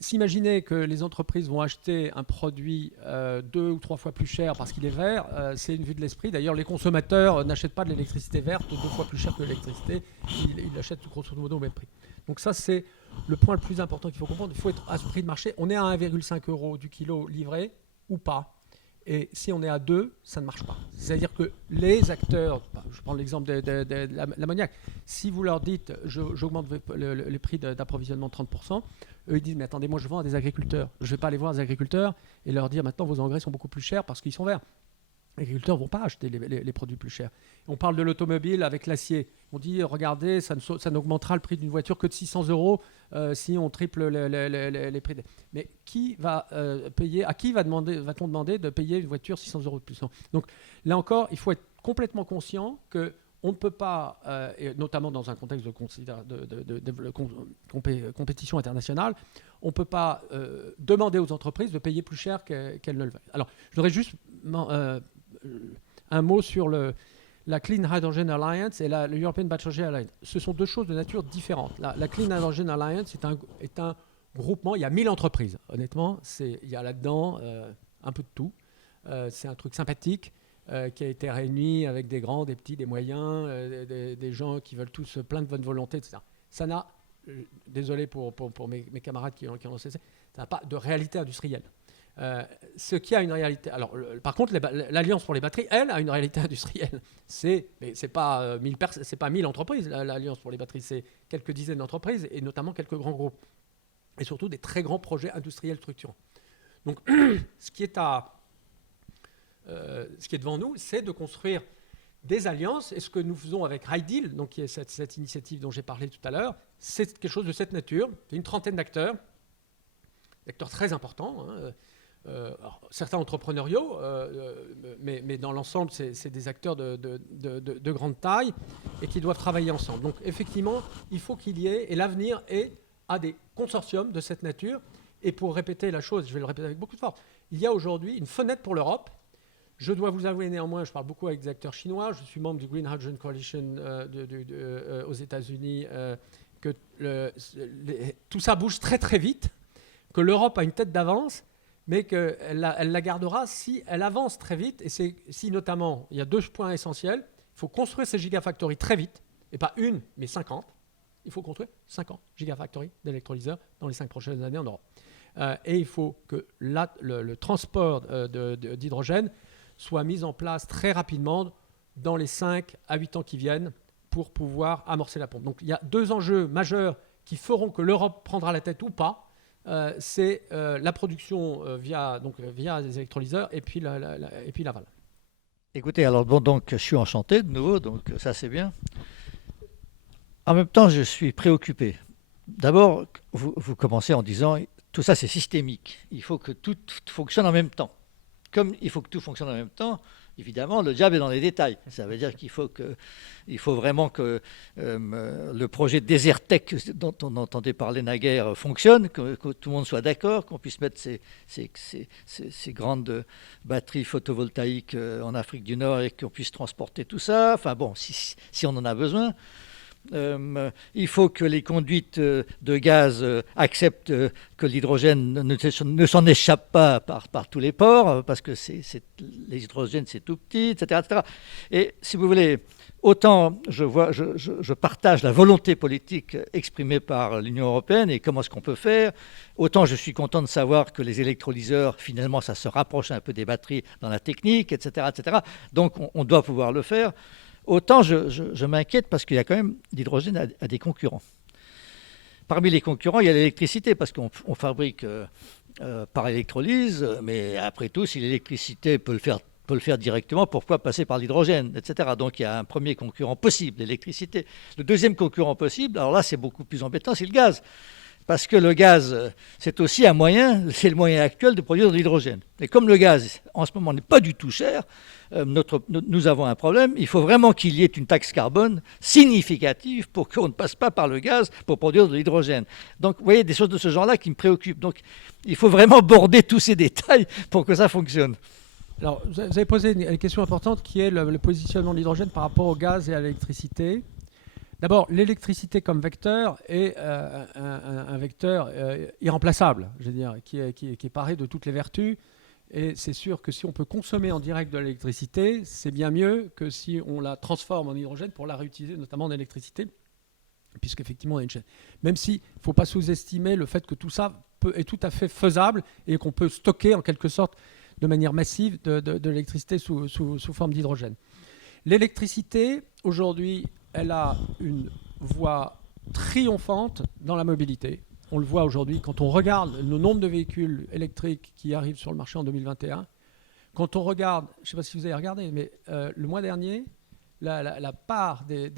S'imaginer que les entreprises vont acheter un produit 2 ou 3 fois plus cher parce qu'il est vert, c'est une vue de l'esprit. D'ailleurs, les consommateurs n'achètent pas de l'électricité verte 2 fois plus cher que l'électricité. Ils l'achètent grosso modo au même prix. Donc ça, c'est le point le plus important qu'il faut comprendre. Il faut être à ce prix de marché. On est à 1,5 € du kilo livré ou pas. Et si on est à 2, ça ne marche pas. C'est-à-dire que les acteurs, je prends l'exemple de l'ammoniac, si vous leur dites j'augmente les prix d'approvisionnement de 30%, eux ils disent mais attendez, moi je vends à des agriculteurs. Je ne vais pas aller voir des agriculteurs et leur dire maintenant vos engrais sont beaucoup plus chers parce qu'ils sont verts. Les agriculteurs ne vont pas acheter les produits plus chers. On parle de l'automobile avec l'acier. On dit, regardez, ça n'augmentera le prix d'une voiture que de 600 € si on triple les prix. Mais qui va payer ? À qui va-t-on demander de payer une voiture 600 € de plus ? Donc là encore, il faut être complètement conscient qu'on ne peut pas, et notamment dans un contexte de compétition internationale, on ne peut pas demander aux entreprises de payer plus cher qu'elles ne le veulent. Alors, je voudrais juste un mot sur la Clean Hydrogen Alliance et l'European Battery Alliance. Ce sont deux choses de nature différente. La Clean Hydrogen Alliance est un groupement, il y a 1000 entreprises. Honnêtement, il y a là-dedans un peu de tout. C'est un truc sympathique qui a été réuni avec des grands, des petits, des moyens, des gens qui veulent tous plein de bonne volonté, etc. Ça n'a, désolé pour mes camarades qui ont lancé ça, ça n'a pas de réalité industrielle. Ce qui a une réalité. Alors, par contre, l'Alliance pour les batteries, elle, a une réalité industrielle. Mais c'est pas 1000 entreprises, l'Alliance pour les batteries, c'est quelques dizaines d'entreprises et notamment quelques grands groupes. Et surtout des très grands projets industriels structurants. Donc, ce qui est devant nous, c'est de construire des alliances. Et ce que nous faisons avec Ideal, donc qui est cette initiative dont j'ai parlé tout à l'heure, c'est quelque chose de cette nature. C'est une trentaine d'acteurs très importants. Alors, certains entrepreneuriaux, mais dans l'ensemble, c'est des acteurs de grande taille et qui doivent travailler ensemble. Donc, effectivement, il faut qu'il y ait, et l'avenir est à des consortiums de cette nature. Et pour répéter la chose, je vais le répéter avec beaucoup de force, il y a aujourd'hui une fenêtre pour l'Europe. Je dois vous avouer néanmoins, je parle beaucoup avec des acteurs chinois, je suis membre du Green Hydrogen Coalition aux États-Unis, que tout ça bouge très très vite, que l'Europe a une tête d'avance, mais qu'elle la gardera si elle avance très vite. Et si notamment, il y a 2 points essentiels, il faut construire ces gigafactories très vite, et pas une, mais 50. Il faut construire 50 gigafactories d'électrolyseurs dans les 5 prochaines années en Europe. Et il faut que le transport d'hydrogène soit mis en place très rapidement dans les 5 à 8 ans qui viennent pour pouvoir amorcer la pompe. Donc il y a 2 enjeux majeurs qui feront que l'Europe prendra la tête ou pas. C'est la production via des électrolyseurs et puis l'aval. Écoutez, alors bon, donc je suis enchanté de nouveau, donc ça c'est bien. En même temps, je suis préoccupé. D'abord, vous commencez en disant tout ça c'est systémique. Il faut que tout fonctionne en même temps. Comme il faut que tout fonctionne en même temps, évidemment, le diable est dans les détails. Ça veut dire qu'il faut vraiment que le projet Desertec dont on entendait parler naguère fonctionne, que tout le monde soit d'accord, qu'on puisse mettre ces grandes batteries photovoltaïques en Afrique du Nord et qu'on puisse transporter tout ça. Enfin bon, si on en a besoin. Il faut que les conduites de gaz acceptent que l'hydrogène ne s'en échappe pas par tous les ports, parce que les hydrogènes c'est tout petit, etc., etc. Et si vous voulez, autant je partage la volonté politique exprimée par l'Union européenne et comment est-ce qu'on peut faire, autant je suis content de savoir que les électrolyseurs, finalement, ça se rapproche un peu des batteries dans la technique, etc., etc. Donc on doit pouvoir le faire. Autant je m'inquiète parce qu'il y a quand même l'hydrogène à des concurrents. Parmi les concurrents, il y a l'électricité, parce qu'on fabrique par électrolyse, mais après tout, si l'électricité peut le faire directement, pourquoi passer par l'hydrogène, etc. Donc il y a un premier concurrent possible, l'électricité. Le deuxième concurrent possible, alors là c'est beaucoup plus embêtant, c'est le gaz. Parce que le gaz, c'est aussi un moyen, c'est le moyen actuel de produire de l'hydrogène. Et comme le gaz, en ce moment, n'est pas du tout cher, nous avons un problème. Il faut vraiment qu'il y ait une taxe carbone significative pour qu'on ne passe pas par le gaz pour produire de l'hydrogène. Donc, vous voyez, des choses de ce genre-là qui me préoccupent. Donc, il faut vraiment border tous ces détails pour que ça fonctionne. Alors, vous avez posé une question importante qui est le positionnement de l'hydrogène par rapport au gaz et à l'électricité. D'abord, l'électricité comme vecteur est un vecteur irremplaçable, je veux dire, qui est paré de toutes les vertus. Et c'est sûr que si on peut consommer en direct de l'électricité, c'est bien mieux que si on la transforme en hydrogène pour la réutiliser, notamment en électricité, puisqu'effectivement, on a une chaîne. Même s'il ne faut pas sous-estimer le fait que tout ça est tout à fait faisable et qu'on peut stocker en quelque sorte de manière massive de l'électricité sous forme d'hydrogène. L'électricité, aujourd'hui, elle a une voie triomphante dans la mobilité. On le voit aujourd'hui quand on regarde le nombre de véhicules électriques qui arrivent sur le marché en 2021. Quand on regarde, je ne sais pas si vous avez regardé, mais le mois dernier, la part des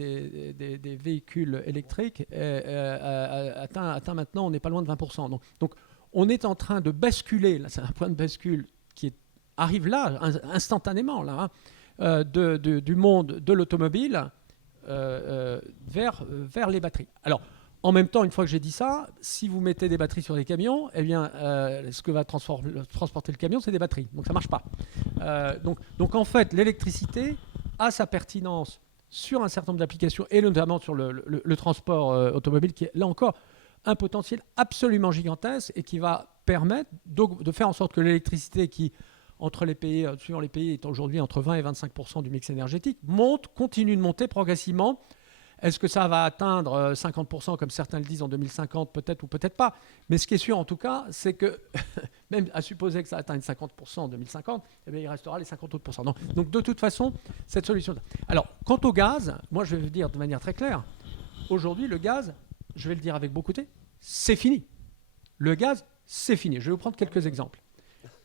véhicules électriques atteint maintenant, on n'est pas loin de 20%. Donc on est en train de basculer, là c'est un point de bascule qui arrive là, instantanément, là, du monde de l'automobile vers les batteries. Alors, en même temps, une fois que j'ai dit ça, si vous mettez des batteries sur des camions, eh bien, ce que va transporter le camion, c'est des batteries. Donc, ça ne marche pas. Donc, en fait, l'électricité a sa pertinence sur un certain nombre d'applications, et notamment sur le transport automobile, qui est, là encore, un potentiel absolument gigantesque et qui va permettre de faire en sorte que l'électricité qui, entre les pays, suivant les pays, est aujourd'hui entre 20 et 25% du mix énergétique, continue de monter progressivement. Est-ce que ça va atteindre 50% comme certains le disent en 2050, peut-être ou peut-être pas. Mais ce qui est sûr en tout cas, c'est que, même à supposer que ça atteigne 50% en 2050, eh bien, il restera les 50 autres pourcents. Donc de toute façon, cette solution... Alors, quant au gaz, moi je vais vous dire de manière très claire, aujourd'hui le gaz, je vais le dire avec beaucoup de c'est fini. Le gaz, c'est fini. Je vais vous prendre quelques exemples.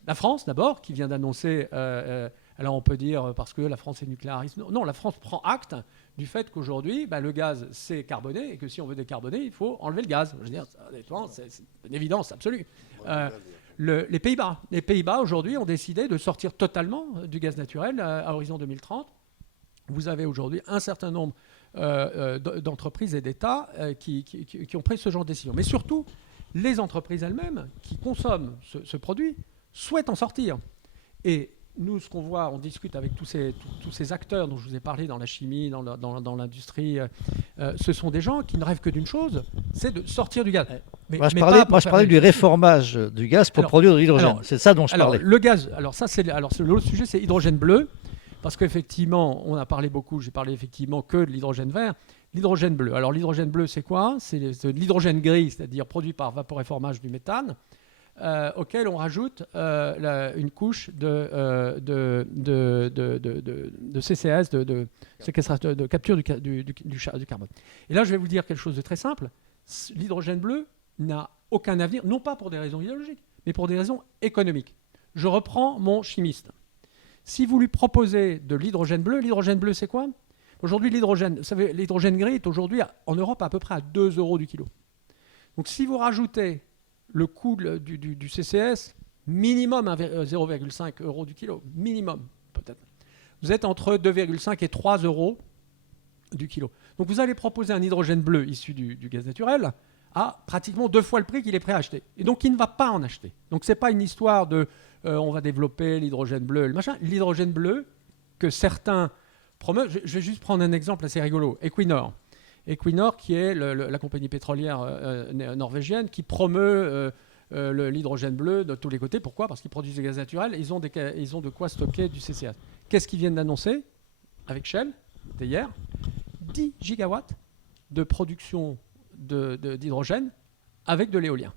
La France, d'abord, qui vient d'annoncer, alors on peut dire parce que la France est nucléariste. Non, la France prend acte du fait qu'aujourd'hui, le gaz, c'est carboné et que si on veut décarboner, il faut enlever le gaz. Je veux dire, c'est une évidence absolue. Les Pays-Bas. Les Pays-Bas, aujourd'hui, ont décidé de sortir totalement du gaz naturel à horizon 2030. Vous avez aujourd'hui un certain nombre d'entreprises et d'États qui ont pris ce genre de décision. Mais surtout, les entreprises elles-mêmes qui consomment ce produit souhaitent en sortir. Et nous, ce qu'on voit, on discute avec tous ces acteurs dont je vous ai parlé dans la chimie, dans l'industrie. Ce sont des gens qui ne rêvent que d'une chose, c'est de sortir du gaz. Moi, je parlais du réformage du gaz pour produire de l'hydrogène. C'est ça dont je parlais. Le gaz, l'autre sujet, c'est l'hydrogène bleu. Parce qu'effectivement, on a parlé beaucoup, j'ai parlé effectivement que de l'hydrogène vert. L'hydrogène bleu. Alors l'hydrogène bleu, c'est quoi? C'est de l'hydrogène gris, c'est-à-dire produit par vaporéformage du méthane, auquel on rajoute une couche de CCS, de capture du carbone. Et là, je vais vous dire quelque chose de très simple. L'hydrogène bleu n'a aucun avenir, non pas pour des raisons idéologiques, mais pour des raisons économiques. Je reprends mon chimiste. Si vous lui proposez de l'hydrogène bleu, c'est quoi? Aujourd'hui, l'hydrogène gris est aujourd'hui en Europe à peu près à 2 € du kilo. Donc si vous rajoutez le coût du CCS, minimum 0,5 € du kilo, minimum peut-être, vous êtes entre 2,5 et 3 € du kilo. Donc vous allez proposer un hydrogène bleu issu du gaz naturel à pratiquement 2 fois le prix qu'il est prêt à acheter. Et donc il ne va pas en acheter. Donc ce n'est pas une histoire de on va développer l'hydrogène bleu, le machin. L'hydrogène bleu que certains promeuvent, je vais juste prendre un exemple assez rigolo. Equinor, qui est la compagnie pétrolière norvégienne qui promeut l'hydrogène bleu de tous les côtés. Pourquoi? Parce qu'ils produisent du gaz naturel et ils ont de quoi stocker du CCS. Qu'est-ce qu'ils viennent d'annoncer avec Shell, c'était hier? 10 gigawatts de production d'hydrogène avec de l'éolien.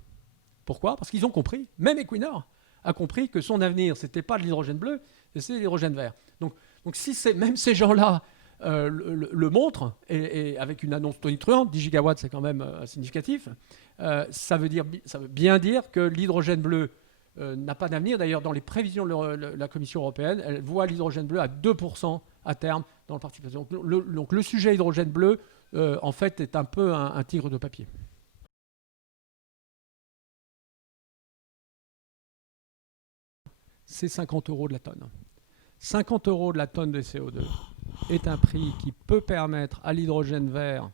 Pourquoi? Parce qu'ils ont compris, même Equinor a compris que son avenir, ce n'était pas de l'hydrogène bleu, c'était l'hydrogène vert. Donc si même ces gens-là le montrent, et avec une annonce tonitruante, 10 gigawatts, c'est quand même significatif, ça veut bien dire que l'hydrogène bleu n'a pas d'avenir. D'ailleurs, dans les prévisions de la Commission européenne, elle voit l'hydrogène bleu à 2% à terme dans le particulier. Donc le sujet hydrogène bleu, en fait, est un peu un tigre de papier. C'est 50 € de la tonne. 50 € de la tonne de CO2 est un prix qui peut permettre à l'hydrogène vert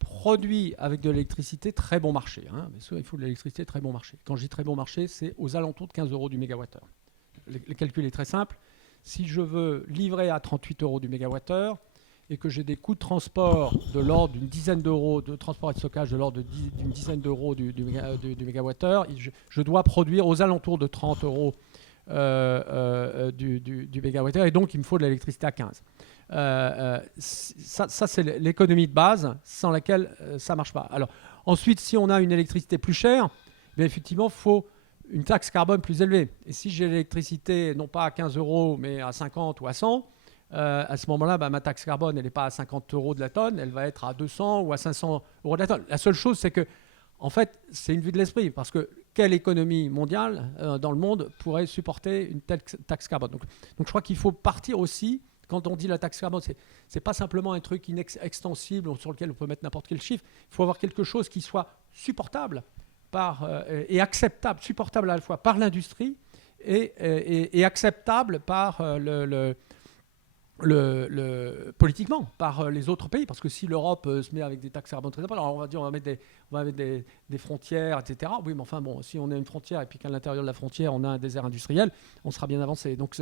produit avec de l'électricité très bon marché. Bien sûr, il faut de l'électricité très bon marché. Quand je dis très bon marché, c'est aux alentours de 15 € du mégawattheure. Le calcul est très simple. Si je veux livrer à 38 € du mégawattheure et que j'ai des coûts de transport de l'ordre d'une dizaine d'euros, de transport et de stockage de l'ordre d'une dizaine d'euros du mégawattheure, je dois produire aux alentours de 30 € du mégawattheure, et donc il me faut de l'électricité à 15. Ça c'est l'économie de base sans laquelle ça ne marche pas. Alors, ensuite, si on a une électricité plus chère, bien effectivement, il faut une taxe carbone plus élevée. Et si j'ai l'électricité non pas à 15 € mais à 50 ou à 100, à ce moment-là, ma taxe carbone, elle n'est pas à 50 € de la tonne, elle va être à 200 ou à 500 € de la tonne. La seule chose, c'est que, en fait, c'est une vue de l'esprit, parce que quelle économie mondiale dans le monde pourrait supporter une telle taxe carbone? Donc je crois qu'il faut partir aussi, quand on dit la taxe carbone, c'est pas simplement un truc extensible sur lequel on peut mettre n'importe quel chiffre. Il faut avoir quelque chose qui soit supportable et acceptable, supportable à la fois par l'industrie et acceptable par politiquement par les autres pays, parce que si l'Europe se met avec des taxes carbone très importantes, alors on va dire on va mettre des frontières, etc. Oui, mais enfin bon, si on a une frontière et puis qu'à l'intérieur de la frontière on a un désert industriel, on sera bien avancé. Donc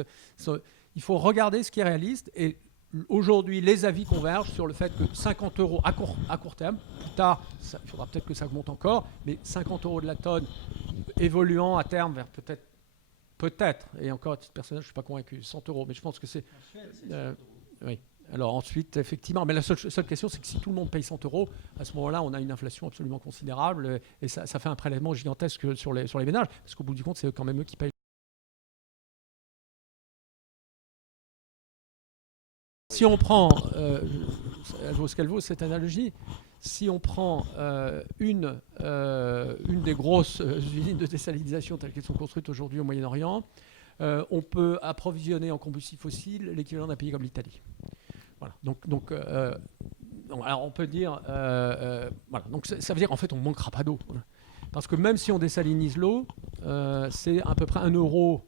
il faut regarder ce qui est réaliste, et aujourd'hui les avis convergent sur le fait que 50 € à court terme, plus tard il faudra peut-être que ça augmente encore, mais 50 € de la tonne évoluant à terme vers peut-être, et encore à titre personnel, je ne suis pas convaincu, 100 €, mais je pense que c'est... oui. Alors ensuite, effectivement, mais la seule question, c'est que si tout le monde paye 100 €, à ce moment-là, on a une inflation absolument considérable, et ça fait un prélèvement gigantesque sur les ménages, parce qu'au bout du compte, c'est quand même eux qui payent. Si on prend, elle vaut ce qu'elle vaut, cette analogie, si on prend une des grosses usines de désalinisation telles qu'elles sont construites aujourd'hui au Moyen-Orient, on peut approvisionner en combustible fossile l'équivalent d'un pays comme l'Italie. Voilà. Donc alors on peut dire, voilà. Donc ça veut dire en fait on ne manquera pas d'eau, parce que même si on désalinise l'eau, c'est à peu près 1 €.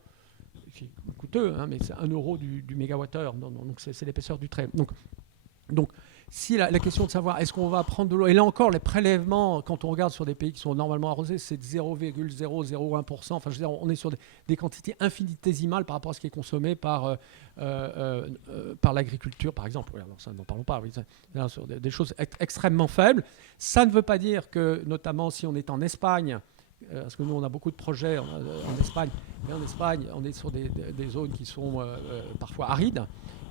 C'est coûteux, mais c'est 1 € du mégawattheure. Donc c'est l'épaisseur du trait. Donc si la question de savoir est-ce qu'on va prendre de l'eau, et là encore, les prélèvements, quand on regarde sur des pays qui sont normalement arrosés, c'est de 0,001%. Enfin, je veux dire, on est sur des quantités infinitésimales par rapport à ce qui est consommé par l'agriculture, par exemple. Oui, alors ça, n'en parlons pas. Oui, sur des choses extrêmement faibles. Ça ne veut pas dire que, notamment si on est en Espagne, parce que nous, on a beaucoup de projets en Espagne, mais en Espagne, on est sur des zones qui sont parfois arides.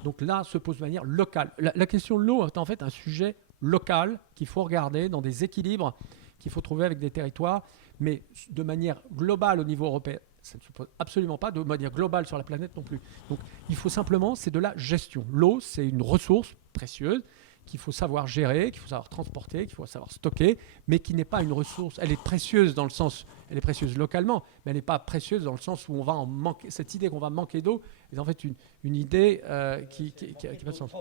Donc là, se pose de manière locale. La question de l'eau est en fait un sujet local qu'il faut regarder dans des équilibres qu'il faut trouver avec des territoires, mais de manière globale au niveau européen. Ça ne se pose absolument pas, de manière globale sur la planète non plus. Donc il faut simplement, c'est de la gestion. L'eau, c'est une ressource précieuse qu'il faut savoir gérer, qu'il faut savoir transporter, qu'il faut savoir stocker, mais qui n'est pas une ressource. Elle est précieuse dans le sens, elle est précieuse localement, mais elle n'est pas précieuse dans le sens où on va en manquer. Cette idée qu'on va manquer d'eau est en fait une idée qui n'a pas de sens.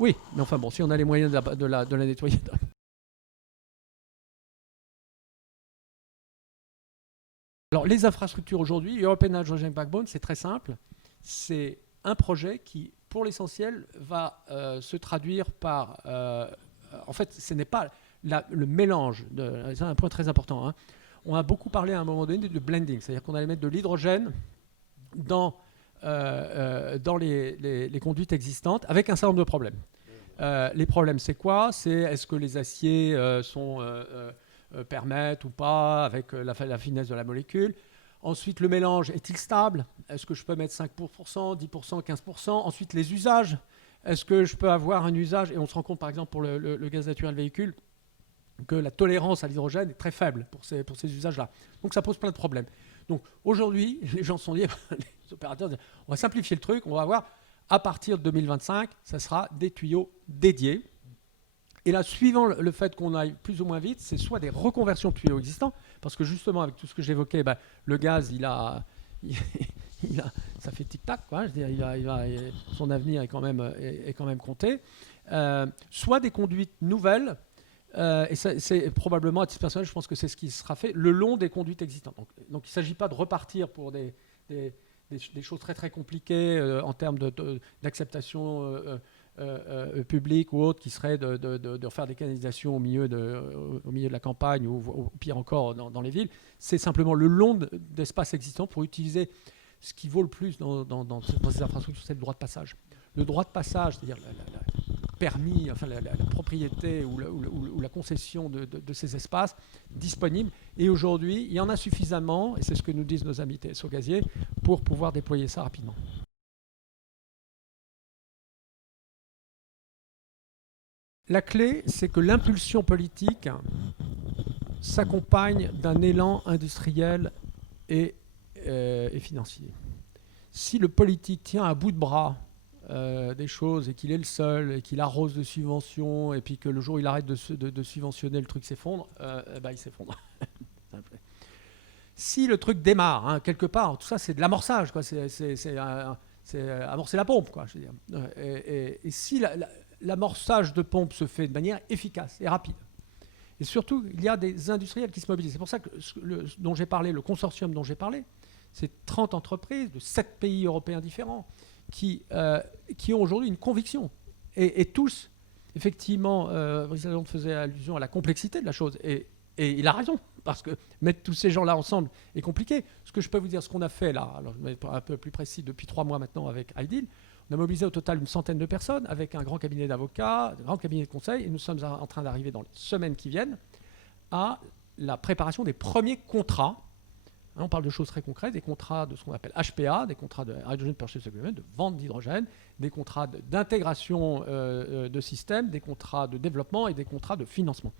Oui, mais enfin bon, si on a les moyens de la nettoyer. Alors les infrastructures aujourd'hui, European Hydrogen Backbone, c'est très simple. C'est un projet qui, pour l'essentiel, va se traduire par... en fait, ce n'est pas le mélange. C'est un point très important. Hein. On a beaucoup parlé à un moment donné de blending, c'est-à-dire qu'on allait mettre de l'hydrogène dans les conduites existantes avec un certain nombre de problèmes. Les problèmes, c'est quoi? C'est est-ce que les aciers permettent ou pas avec la finesse de la molécule? Ensuite, le mélange, est-il stable? Est-ce que je peux mettre 5%, 10%, 15%? Ensuite, les usages. Est-ce que je peux avoir un usage? Et on se rend compte, par exemple, pour le gaz naturel véhicule, que la tolérance à l'hydrogène est très faible pour ces usages-là. Donc, ça pose plein de problèmes. Donc, aujourd'hui, les gens se sont dit, les opérateurs disent, on va simplifier le truc, on va avoir, à partir de 2025, ça sera des tuyaux dédiés. Et là, suivant le fait qu'on aille plus ou moins vite, c'est soit des reconversions de tuyaux existants, parce que justement, avec tout ce que j'évoquais, le gaz, ça fait tic-tac, quoi. Je veux dire, son avenir est quand même compté. Soit des conduites nouvelles, et c'est probablement, à titre personnel, je pense que c'est ce qui sera fait le long des conduites existantes. Donc il ne s'agit pas de repartir pour des choses très très compliquées en termes d'acceptation public ou autre, qui serait de faire des canalisations au milieu de la campagne ou pire encore dans les villes. C'est simplement le long d'espaces existants pour utiliser ce qui vaut le plus dans ces infrastructures, c'est le droit de passage. Le droit de passage, c'est-à-dire permis, enfin la propriété ou la concession de ces espaces disponibles. Et aujourd'hui, il y en a suffisamment, et c'est ce que nous disent nos amis TSO gaziers, pour pouvoir déployer ça rapidement. La clé, c'est que l'impulsion politique s'accompagne d'un élan industriel et financier. Si le politique tient à bout de bras des choses et qu'il est le seul et qu'il arrose de subventions et puis que le jour où il arrête de subventionner, le truc s'effondre, il s'effondre. Si le truc démarre, hein, quelque part, tout ça c'est de l'amorçage, quoi. C'est amorcer la pompe, quoi, je veux dire. Et si l'amorçage de pompe se fait de manière efficace et rapide, et surtout il y a des industriels qui se mobilisent. C'est pour ça que le consortium dont j'ai parlé, c'est 30 entreprises de 7 pays européens différents qui ont aujourd'hui une conviction. Et tous, effectivement, Brice faisait allusion à la complexité de la chose. Et il a raison, parce que mettre tous ces gens-là ensemble est compliqué. Ce que je peux vous dire, ce qu'on a fait là, alors je vais être un peu plus précis, depuis 3 mois maintenant avec Ideal, on a mobilisé au total une centaine de personnes avec un grand cabinet d'avocats, un grand cabinet de conseil, et nous sommes en train d'arriver dans les semaines qui viennent à la préparation des premiers contrats. On parle de choses très concrètes, des contrats de ce qu'on appelle HPA, des contrats de Hydrogen Purchase Agreement, de vente d'hydrogène, des contrats d'intégration de systèmes, des contrats de développement et des contrats de financement.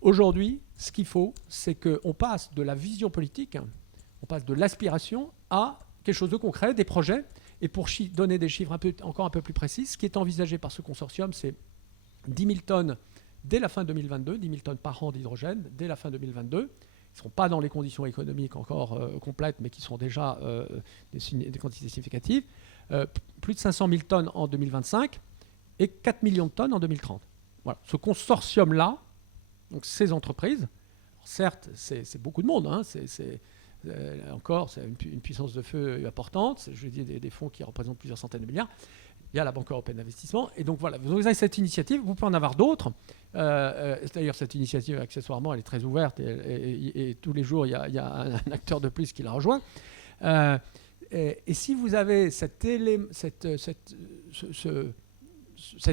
Aujourd'hui, ce qu'il faut, c'est qu'on passe de la vision politique, on passe de l'aspiration à quelque chose de concret, des projets. Et pour donner des chiffres encore un peu plus précis, ce qui est envisagé par ce consortium, c'est 10 000 tonnes dès la fin 2022, 10 000 tonnes par an d'hydrogène dès la fin 2022. Ils ne seront pas dans les conditions économiques encore complètes, mais qui sont déjà des quantités significatives. Plus de 500 000 tonnes en 2025 et 4 millions de tonnes en 2030. Voilà. Ce consortium-là, donc ces entreprises, certes, c'est beaucoup de monde, hein, encore, c'est une puissance de feu importante, je dis des fonds qui représentent plusieurs centaines de milliards, il y a la Banque européenne d'investissement. Et donc voilà, vous avez cette initiative, vous pouvez en avoir d'autres. D'ailleurs, cette initiative, accessoirement, elle est très ouverte et tous les jours, il y a un acteur de plus qui la rejoint. Et si vous avez cette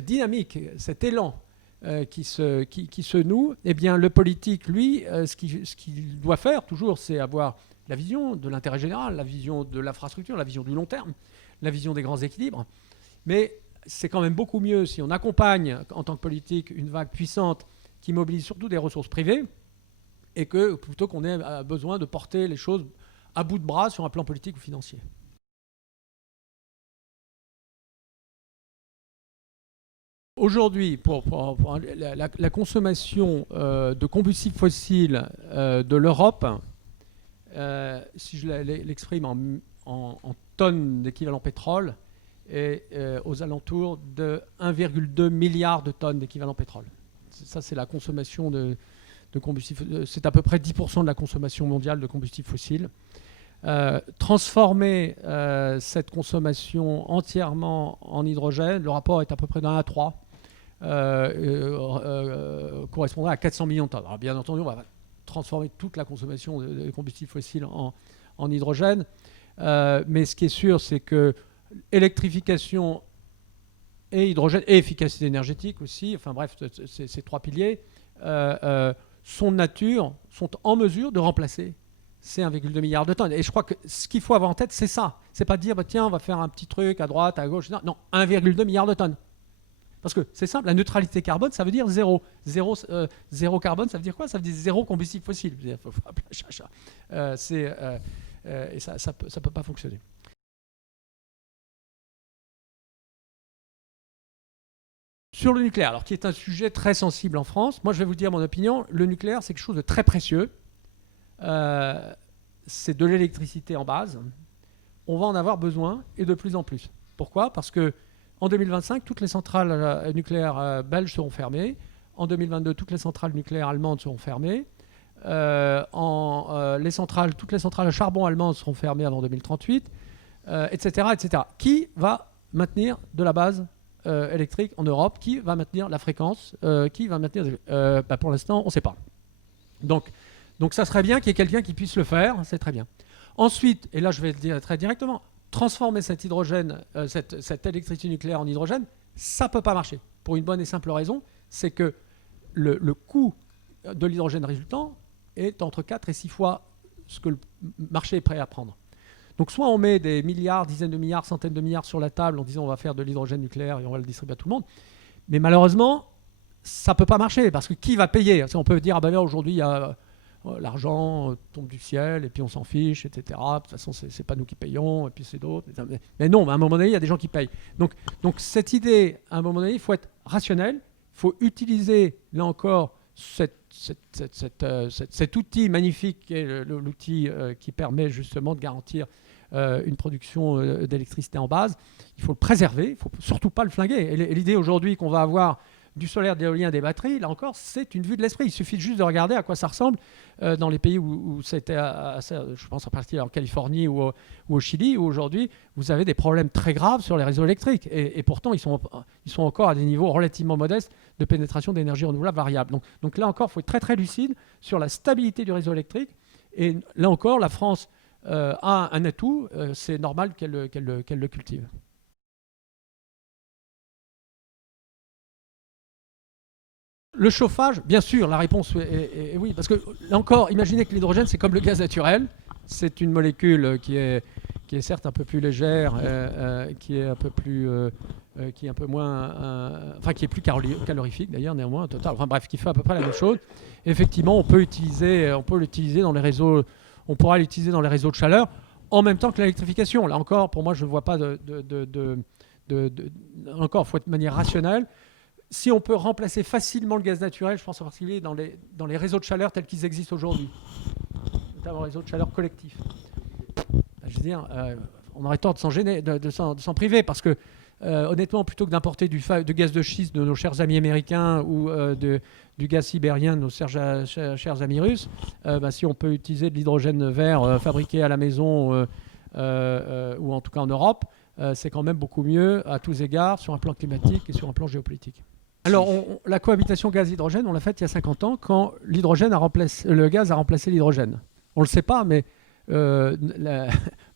dynamique, cet élan qui se noue, eh bien, le politique, lui, ce qu'il doit faire toujours, c'est avoir la vision de l'intérêt général, la vision de l'infrastructure, la vision du long terme, la vision des grands équilibres. Mais c'est quand même beaucoup mieux si on accompagne, en tant que politique, une vague puissante qui mobilise surtout des ressources privées, et que plutôt qu'on ait besoin de porter les choses à bout de bras sur un plan politique ou financier. Aujourd'hui, pour la consommation de combustibles fossiles de l'Europe, si je l'exprime en tonnes d'équivalent pétrole, est aux alentours de 1,2 milliard de tonnes d'équivalent pétrole. Ça, c'est la consommation de combustibles. C'est à peu près 10% de la consommation mondiale de combustibles fossiles. Transformer cette consommation entièrement en hydrogène, le rapport est à peu près d'1 à 3. Correspondrait à 400 millions de tonnes. Alors, bien entendu, on va transformer toute la consommation de combustibles fossiles en hydrogène. Mais ce qui est sûr, c'est que électrification et hydrogène et efficacité énergétique aussi, enfin bref, ces trois piliers, sont de nature, sont en mesure de remplacer ces 1,2 milliard de tonnes. Et je crois que ce qu'il faut avoir en tête, c'est ça. C'est pas de dire, bah, tiens, on va faire un petit truc à droite, à gauche. Non, 1,2 milliard de tonnes. Parce que c'est simple, la neutralité carbone, ça veut dire zéro. Zéro carbone, ça veut dire quoi? Ça veut dire zéro combustible fossile. Il faut appeler chat. Et ça peut pas fonctionner. Sur le nucléaire, alors qui est un sujet très sensible en France, moi je vais vous dire mon opinion, le nucléaire c'est quelque chose de très précieux. C'est de l'électricité en base. On va en avoir besoin et de plus en plus. Pourquoi? Parce que en 2025, toutes les centrales nucléaires belges seront fermées. En 2022, toutes les centrales nucléaires allemandes seront fermées. Toutes les centrales à charbon allemandes seront fermées avant 2038, etc., etc. Qui va maintenir de la base électrique en Europe? Qui va maintenir la fréquence? Qui va maintenir pour l'instant, on ne sait pas. Donc ça serait bien qu'il y ait quelqu'un qui puisse le faire, c'est très bien. Ensuite, et là je vais le dire très directement, transformer cet hydrogène, cette électricité nucléaire en hydrogène, ça ne peut pas marcher. Pour une bonne et simple raison, c'est que le coût de l'hydrogène résultant est entre 4 et 6 fois ce que le marché est prêt à prendre. Donc soit on met des milliards, dizaines de milliards, centaines de milliards sur la table en disant on va faire de l'hydrogène nucléaire et on va le distribuer à tout le monde, mais malheureusement, ça ne peut pas marcher parce que qui va payer? On peut dire, ah ben là aujourd'hui, il y a l'argent tombe du ciel et puis on s'en fiche, etc. De toute façon, c'est pas nous qui payons et puis c'est d'autres. Mais non, à un moment donné, il y a des gens qui payent. Donc cette idée, à un moment donné, il faut être rationnel. Il faut utiliser, là encore, cet outil magnifique qui est l'outil qui permet justement de garantir une production d'électricité en base. Il faut le préserver, il ne faut surtout pas le flinguer. Et l'idée aujourd'hui qu'on va avoir du solaire, de l'éolien, des batteries, là encore, c'est une vue de l'esprit. Il suffit juste de regarder à quoi ça ressemble dans les pays où c'était, je pense en particulier en Californie ou au Chili, où aujourd'hui, vous avez des problèmes très graves sur les réseaux électriques. Et pourtant, ils sont encore à des niveaux relativement modestes de pénétration d'énergie renouvelable variable. Donc là encore, il faut être très très lucide sur la stabilité du réseau électrique. Et là encore, la France a un atout, c'est normal qu'elle le cultive. Le chauffage, bien sûr, la réponse est oui. Parce que, là encore, imaginez que l'hydrogène, c'est comme le gaz naturel. C'est une molécule qui est certes un peu plus légère, qui est un peu plus... qui est un peu moins... qui est plus calorifique, d'ailleurs, néanmoins, total. Enfin bref, qui fait à peu près la même chose. Effectivement, on peut l'utiliser dans les réseaux... On pourra l'utiliser dans les réseaux de chaleur, en même temps que l'électrification. Là encore, pour moi, je ne vois pas encore, il faut être de manière rationnelle. Si on peut remplacer facilement le gaz naturel, je pense en particulier dans les réseaux de chaleur tels qu'ils existent aujourd'hui, notamment les réseaux de chaleur collectifs. Je veux dire, on aurait tort de s'en gêner, de s'en priver, parce que honnêtement, plutôt que d'importer du gaz de schiste de nos chers amis américains ou du gaz sibérien de nos chers amis russes, si on peut utiliser de l'hydrogène vert fabriqué à la maison ou en tout cas en Europe, c'est quand même beaucoup mieux à tous égards sur un plan climatique et sur un plan géopolitique. Alors, la cohabitation gaz-hydrogène, on l'a faite il y a 50 ans quand le gaz a remplacé l'hydrogène. On ne le sait pas, mais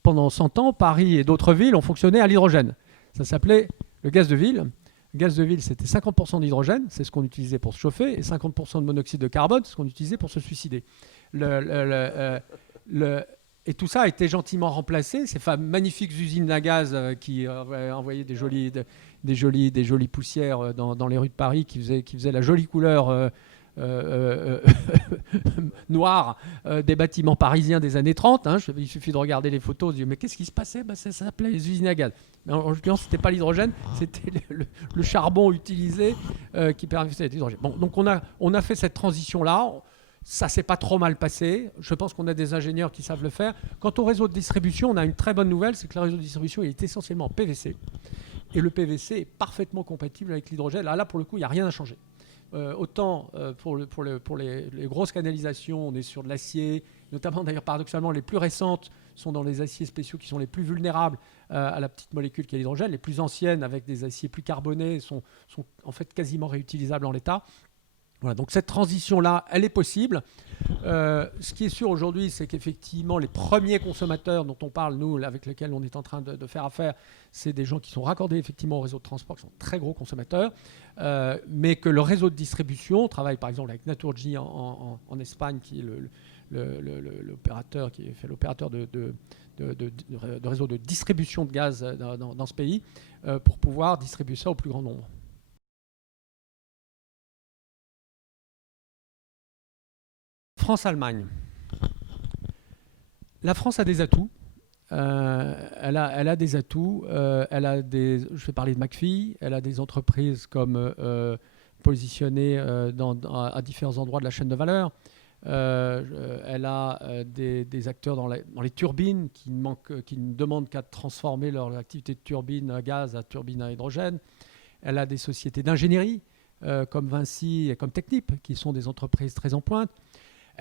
pendant 100 ans, Paris et d'autres villes ont fonctionné à l'hydrogène. Ça s'appelait le gaz de ville. Le gaz de ville, c'était 50% d'hydrogène, c'est ce qu'on utilisait pour se chauffer, et 50% de monoxyde de carbone, c'est ce qu'on utilisait pour se suicider. Et tout ça a été gentiment remplacé. Ces magnifiques usines à gaz qui envoyaient des jolies poussières dans les rues de Paris, qui faisaient la jolie couleur noire des bâtiments parisiens des années 30. Il suffit de regarder les photos, de dire mais qu'est-ce qui se passait? Ça s'appelait les usines à gaz. Mais en l'occurrence, ce n'était pas l'hydrogène, c'était le charbon utilisé qui permettait l'hydrogène. Bon, donc on a fait cette transition-là. Ça ne s'est pas trop mal passé. Je pense qu'on a des ingénieurs qui savent le faire. Quant au réseau de distribution, on a une très bonne nouvelle, c'est que le réseau de distribution il est essentiellement en PVC. Et le PVC est parfaitement compatible avec l'hydrogène. Là, pour le coup, il n'y a rien à changer. Autant pour les grosses canalisations, on est sur de l'acier, notamment d'ailleurs paradoxalement les plus récentes sont dans les aciers spéciaux qui sont les plus vulnérables à la petite molécule qui est l'hydrogène. Les plus anciennes avec des aciers plus carbonés sont en fait quasiment réutilisables en l'état. Voilà, donc cette transition-là, elle est possible. Ce qui est sûr aujourd'hui, c'est qu'effectivement, les premiers consommateurs dont on parle, nous, avec lesquels on est en train de faire affaire, c'est des gens qui sont raccordés effectivement au réseau de transport, qui sont très gros consommateurs, mais que le réseau de distribution, on travaille par exemple avec Naturgy en Espagne, qui est l'opérateur, qui fait l'opérateur de réseau de distribution de gaz dans ce pays, pour pouvoir distribuer ça au plus grand nombre. France-Allemagne. La France a des atouts. Elle a des atouts. Je vais parler de McPhy. Elle a des entreprises comme positionnées à différents endroits de la chaîne de valeur. Elle a des acteurs dans les turbines qui ne demandent qu'à transformer leur activité de turbine à gaz à turbine à hydrogène. Elle a des sociétés d'ingénierie comme Vinci et comme Technip, qui sont des entreprises très en pointe.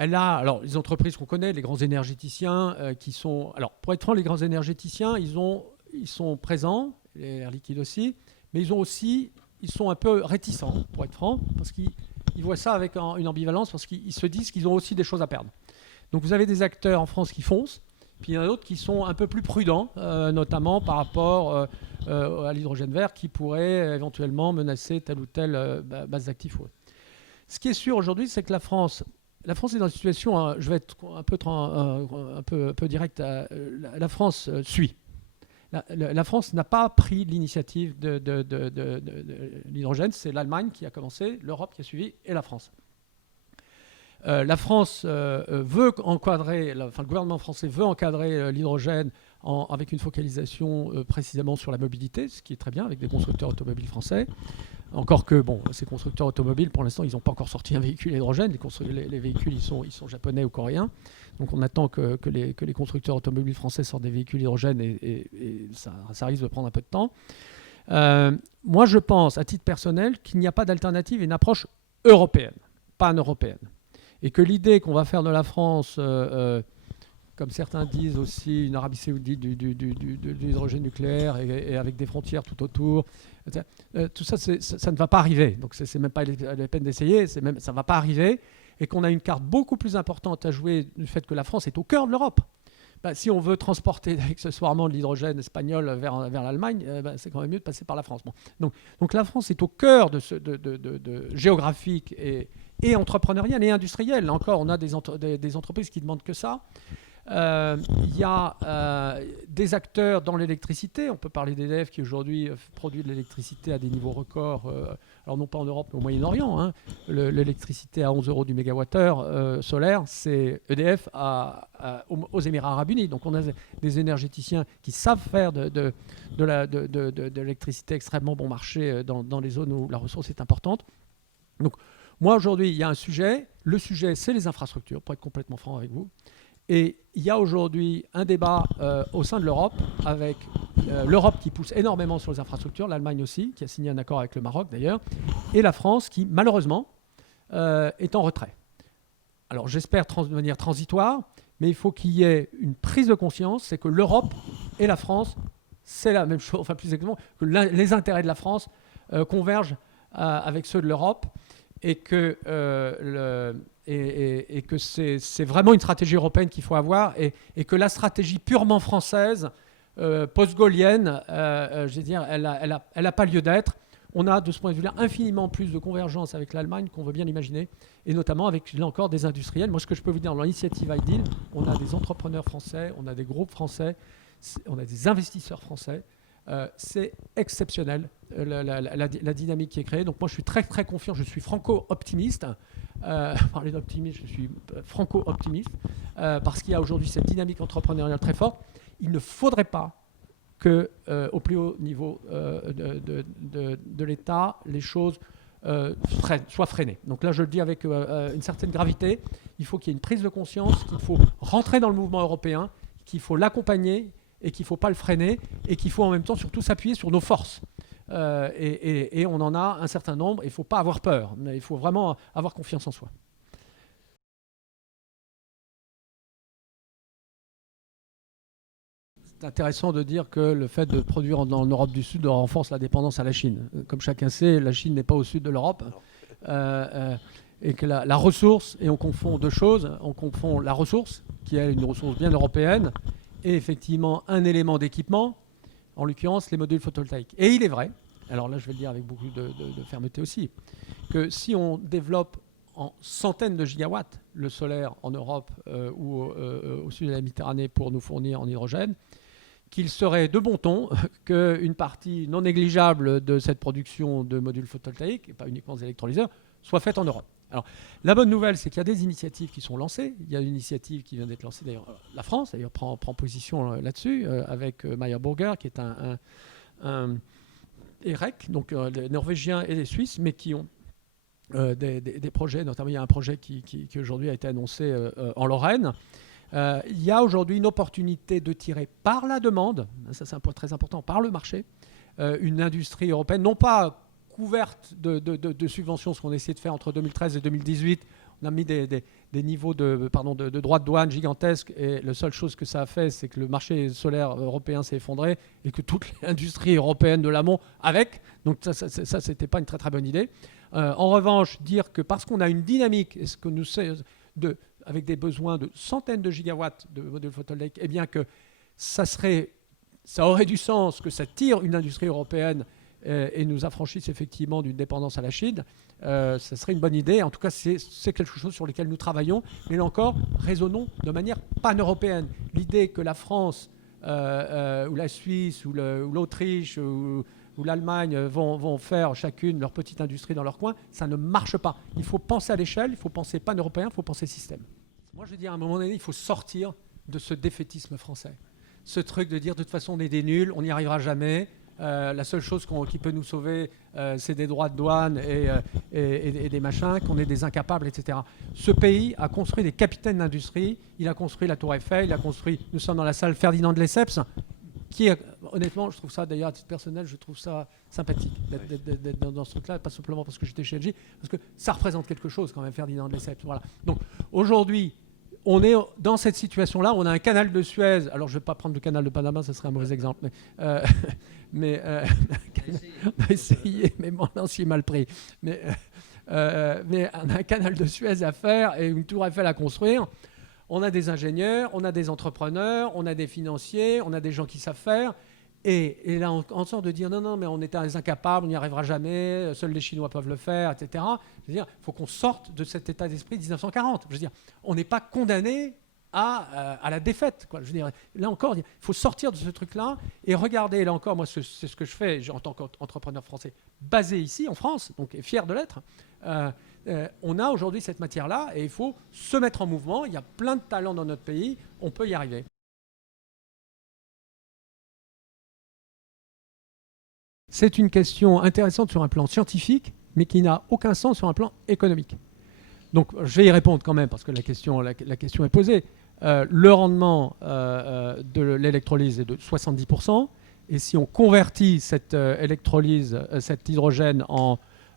Elle a, alors, les entreprises qu'on connaît, les grands énergéticiens qui sont... Alors, pour être franc, les grands énergéticiens, ils sont présents, Air Liquide aussi, mais ils sont un peu réticents, pour être franc, parce qu'ils voient ça avec une ambivalence, parce qu'ils se disent qu'ils ont aussi des choses à perdre. Donc, vous avez des acteurs en France qui foncent, puis il y en a d'autres qui sont un peu plus prudents, notamment par rapport à l'hydrogène vert, qui pourrait éventuellement menacer telle ou telle base d'actifs. Ce qui est sûr aujourd'hui, c'est que la France est dans une situation, je vais être un peu direct, la France suit. La France n'a pas pris l'initiative de l'hydrogène, c'est l'Allemagne qui a commencé, l'Europe qui a suivi et la France. La France veut encadrer, le gouvernement français veut encadrer l'hydrogène avec une focalisation précisément sur la mobilité, ce qui est très bien avec des constructeurs automobiles français. Encore que, ces constructeurs automobiles, pour l'instant, ils n'ont pas encore sorti un véhicule hydrogène. Les véhicules, ils sont japonais ou coréens. Donc, on attend que les constructeurs automobiles français sortent des véhicules hydrogène et ça risque de prendre un peu de temps. Moi, je pense, à titre personnel, qu'il n'y a pas d'alternative à une approche européenne, pan-européenne. Et que l'idée qu'on va faire de la France... comme certains disent aussi, une Arabie saoudite de l'hydrogène nucléaire et avec des frontières tout autour. Tout ça, ça ne va pas arriver. Donc, c'est même pas la peine d'essayer, ça ne va pas arriver. Et qu'on a une carte beaucoup plus importante à jouer du fait que la France est au cœur de l'Europe. Si on veut transporter accessoirement de l'hydrogène espagnol vers l'Allemagne, c'est quand même mieux de passer par la France. Bon. Donc la France est au cœur de géographique et entrepreneurial et industriel. Là encore, on a des entreprises qui ne demandent que ça. Il y a des acteurs dans l'électricité. On peut parler d'EDF qui aujourd'hui produit de l'électricité à des niveaux records. Alors non pas en Europe mais au Moyen-Orient. L'électricité à 11 € du mégawattheure solaire, c'est EDF aux Émirats Arabes Unis. Donc on a des énergéticiens qui savent faire de l'électricité extrêmement bon marché dans les zones où la ressource est importante. Donc moi aujourd'hui, il y a un sujet. Le sujet, c'est les infrastructures, pour être complètement franc avec vous. Et il y a aujourd'hui un débat au sein de l'Europe, avec l'Europe qui pousse énormément sur les infrastructures, l'Allemagne aussi, qui a signé un accord avec le Maroc d'ailleurs, et la France qui, malheureusement, est en retrait. Alors j'espère de manière transitoire, mais il faut qu'il y ait une prise de conscience, c'est que l'Europe et la France, c'est la même chose, enfin plus exactement, que les intérêts de la France convergent avec ceux de l'Europe et que, et que c'est vraiment une stratégie européenne qu'il faut avoir et que la stratégie purement française, post-gaulienne, je veux dire, elle a pas lieu d'être. On a de ce point de vue-là infiniment plus de convergence avec l'Allemagne qu'on veut bien l'imaginer, et notamment avec, là encore, des industriels. Moi, ce que je peux vous dire, dans l'initiative IDEAL, on a des entrepreneurs français, on a des groupes français, on a des investisseurs français. C'est exceptionnel, la dynamique qui est créée. Donc moi, je suis très, très confiant, je suis franco-optimiste. Parler d'optimisme, je suis franco-optimiste, parce qu'il y a aujourd'hui cette dynamique entrepreneuriale très forte. Il ne faudrait pas qu'au plus haut niveau de l'État, les choses soient freinées. Donc là, je le dis avec une certaine gravité. Il faut qu'il y ait une prise de conscience, qu'il faut rentrer dans le mouvement européen, qu'il faut l'accompagner et qu'il ne faut pas le freiner et qu'il faut en même temps surtout s'appuyer sur nos forces. Et on en a un certain nombre. Il ne faut pas avoir peur. Il faut vraiment avoir confiance en soi. C'est intéressant de dire que le fait de produire en Europe du Sud renforce la dépendance à la Chine. Comme chacun sait, la Chine n'est pas au sud de l'Europe. Et que la ressource, et on confond deux choses, on confond la ressource, qui est une ressource bien européenne, et effectivement un élément d'équipement, en l'occurrence les modules photovoltaïques. Et il est vrai, alors là je vais le dire avec beaucoup de fermeté aussi, que si on développe en centaines de gigawatts le solaire en Europe ou au sud de la Méditerranée pour nous fournir en hydrogène, qu'il serait de bon ton qu'une partie non négligeable de cette production de modules photovoltaïques, et pas uniquement des électrolyseurs, soit faite en Europe. Alors, la bonne nouvelle, c'est qu'il y a des initiatives qui sont lancées. Il y a une initiative qui vient d'être lancée, d'ailleurs, la France, d'ailleurs, prend position là-dessus, avec Meyer Burger, qui est un EREC, donc les Norvégiens et les Suisses, mais qui ont des projets, notamment il y a un projet qui aujourd'hui a été annoncé en Lorraine. Il y a aujourd'hui une opportunité de tirer par la demande, ça c'est un point très important, par le marché, une industrie européenne, non pas couverte de subventions, ce qu'on a essayé de faire entre 2013 et 2018. On a mis des niveaux de droits de douane gigantesques et la seule chose que ça a fait, c'est que le marché solaire européen s'est effondré et que toute l'industrie européenne de l'amont avec. Donc ça c'était pas une très très bonne idée. En revanche, dire que parce qu'on a une dynamique, est-ce que nous avec des besoins de centaines de gigawatts de modules photovoltaïques, eh bien que ça aurait du sens que ça tire une industrie européenne et nous affranchisse effectivement d'une dépendance à la Chine, ça serait une bonne idée. En tout cas, c'est quelque chose sur lequel nous travaillons. Mais là encore, raisonnons de manière pan-européenne. L'idée que la France ou la Suisse ou l'Autriche ou l'Allemagne vont faire chacune leur petite industrie dans leur coin, ça ne marche pas. Il faut penser à l'échelle, il faut penser pan-européen, il faut penser système. Moi, je veux dire, à un moment donné, il faut sortir de ce défaitisme français. Ce truc de dire, de toute façon, on est des nuls, on n'y arrivera jamais. La seule chose qui peut nous sauver, c'est des droits de douane et des machins, qu'on est des incapables, etc. Ce pays a construit des capitaines d'industrie, il a construit la Tour Eiffel, nous sommes dans la salle Ferdinand de Lesseps, qui est, honnêtement, je trouve ça, d'ailleurs, à titre personnel, je trouve ça sympathique d'être dans ce truc-là, pas simplement parce que j'étais chez LG, parce que ça représente quelque chose quand même, Ferdinand de Lesseps. Voilà. Donc aujourd'hui, on est dans cette situation-là, on a un canal de Suez, alors je ne vais pas prendre le canal de Panama, ça serait un mauvais exemple, mais on a essayé, mais mon lancier mal pris. Mais on a un canal de Suez à faire et une tour Eiffel à construire. On a des ingénieurs, on a des entrepreneurs, on a des financiers, on a des gens qui savent faire. Et là, on sort de dire non, mais on est des incapables, on n'y arrivera jamais, seuls les Chinois peuvent le faire, etc. Je veux dire, il faut qu'on sorte de cet état d'esprit de 1940. Je veux dire, on n'est pas condamné à la défaite, quoi. Je veux dire, là encore, il faut sortir de ce truc-là et regarder, là encore, moi, c'est ce que je fais en tant qu'entrepreneur français, basé ici, en France, donc fier de l'être. On a aujourd'hui cette matière-là et il faut se mettre en mouvement. Il y a plein de talents dans notre pays, on peut y arriver. C'est une question intéressante sur un plan scientifique, mais qui n'a aucun sens sur un plan économique. Donc, je vais y répondre quand même, parce que la question est posée. Le rendement de l'électrolyse est de 70%, et si on convertit cette électrolyse, cet hydrogène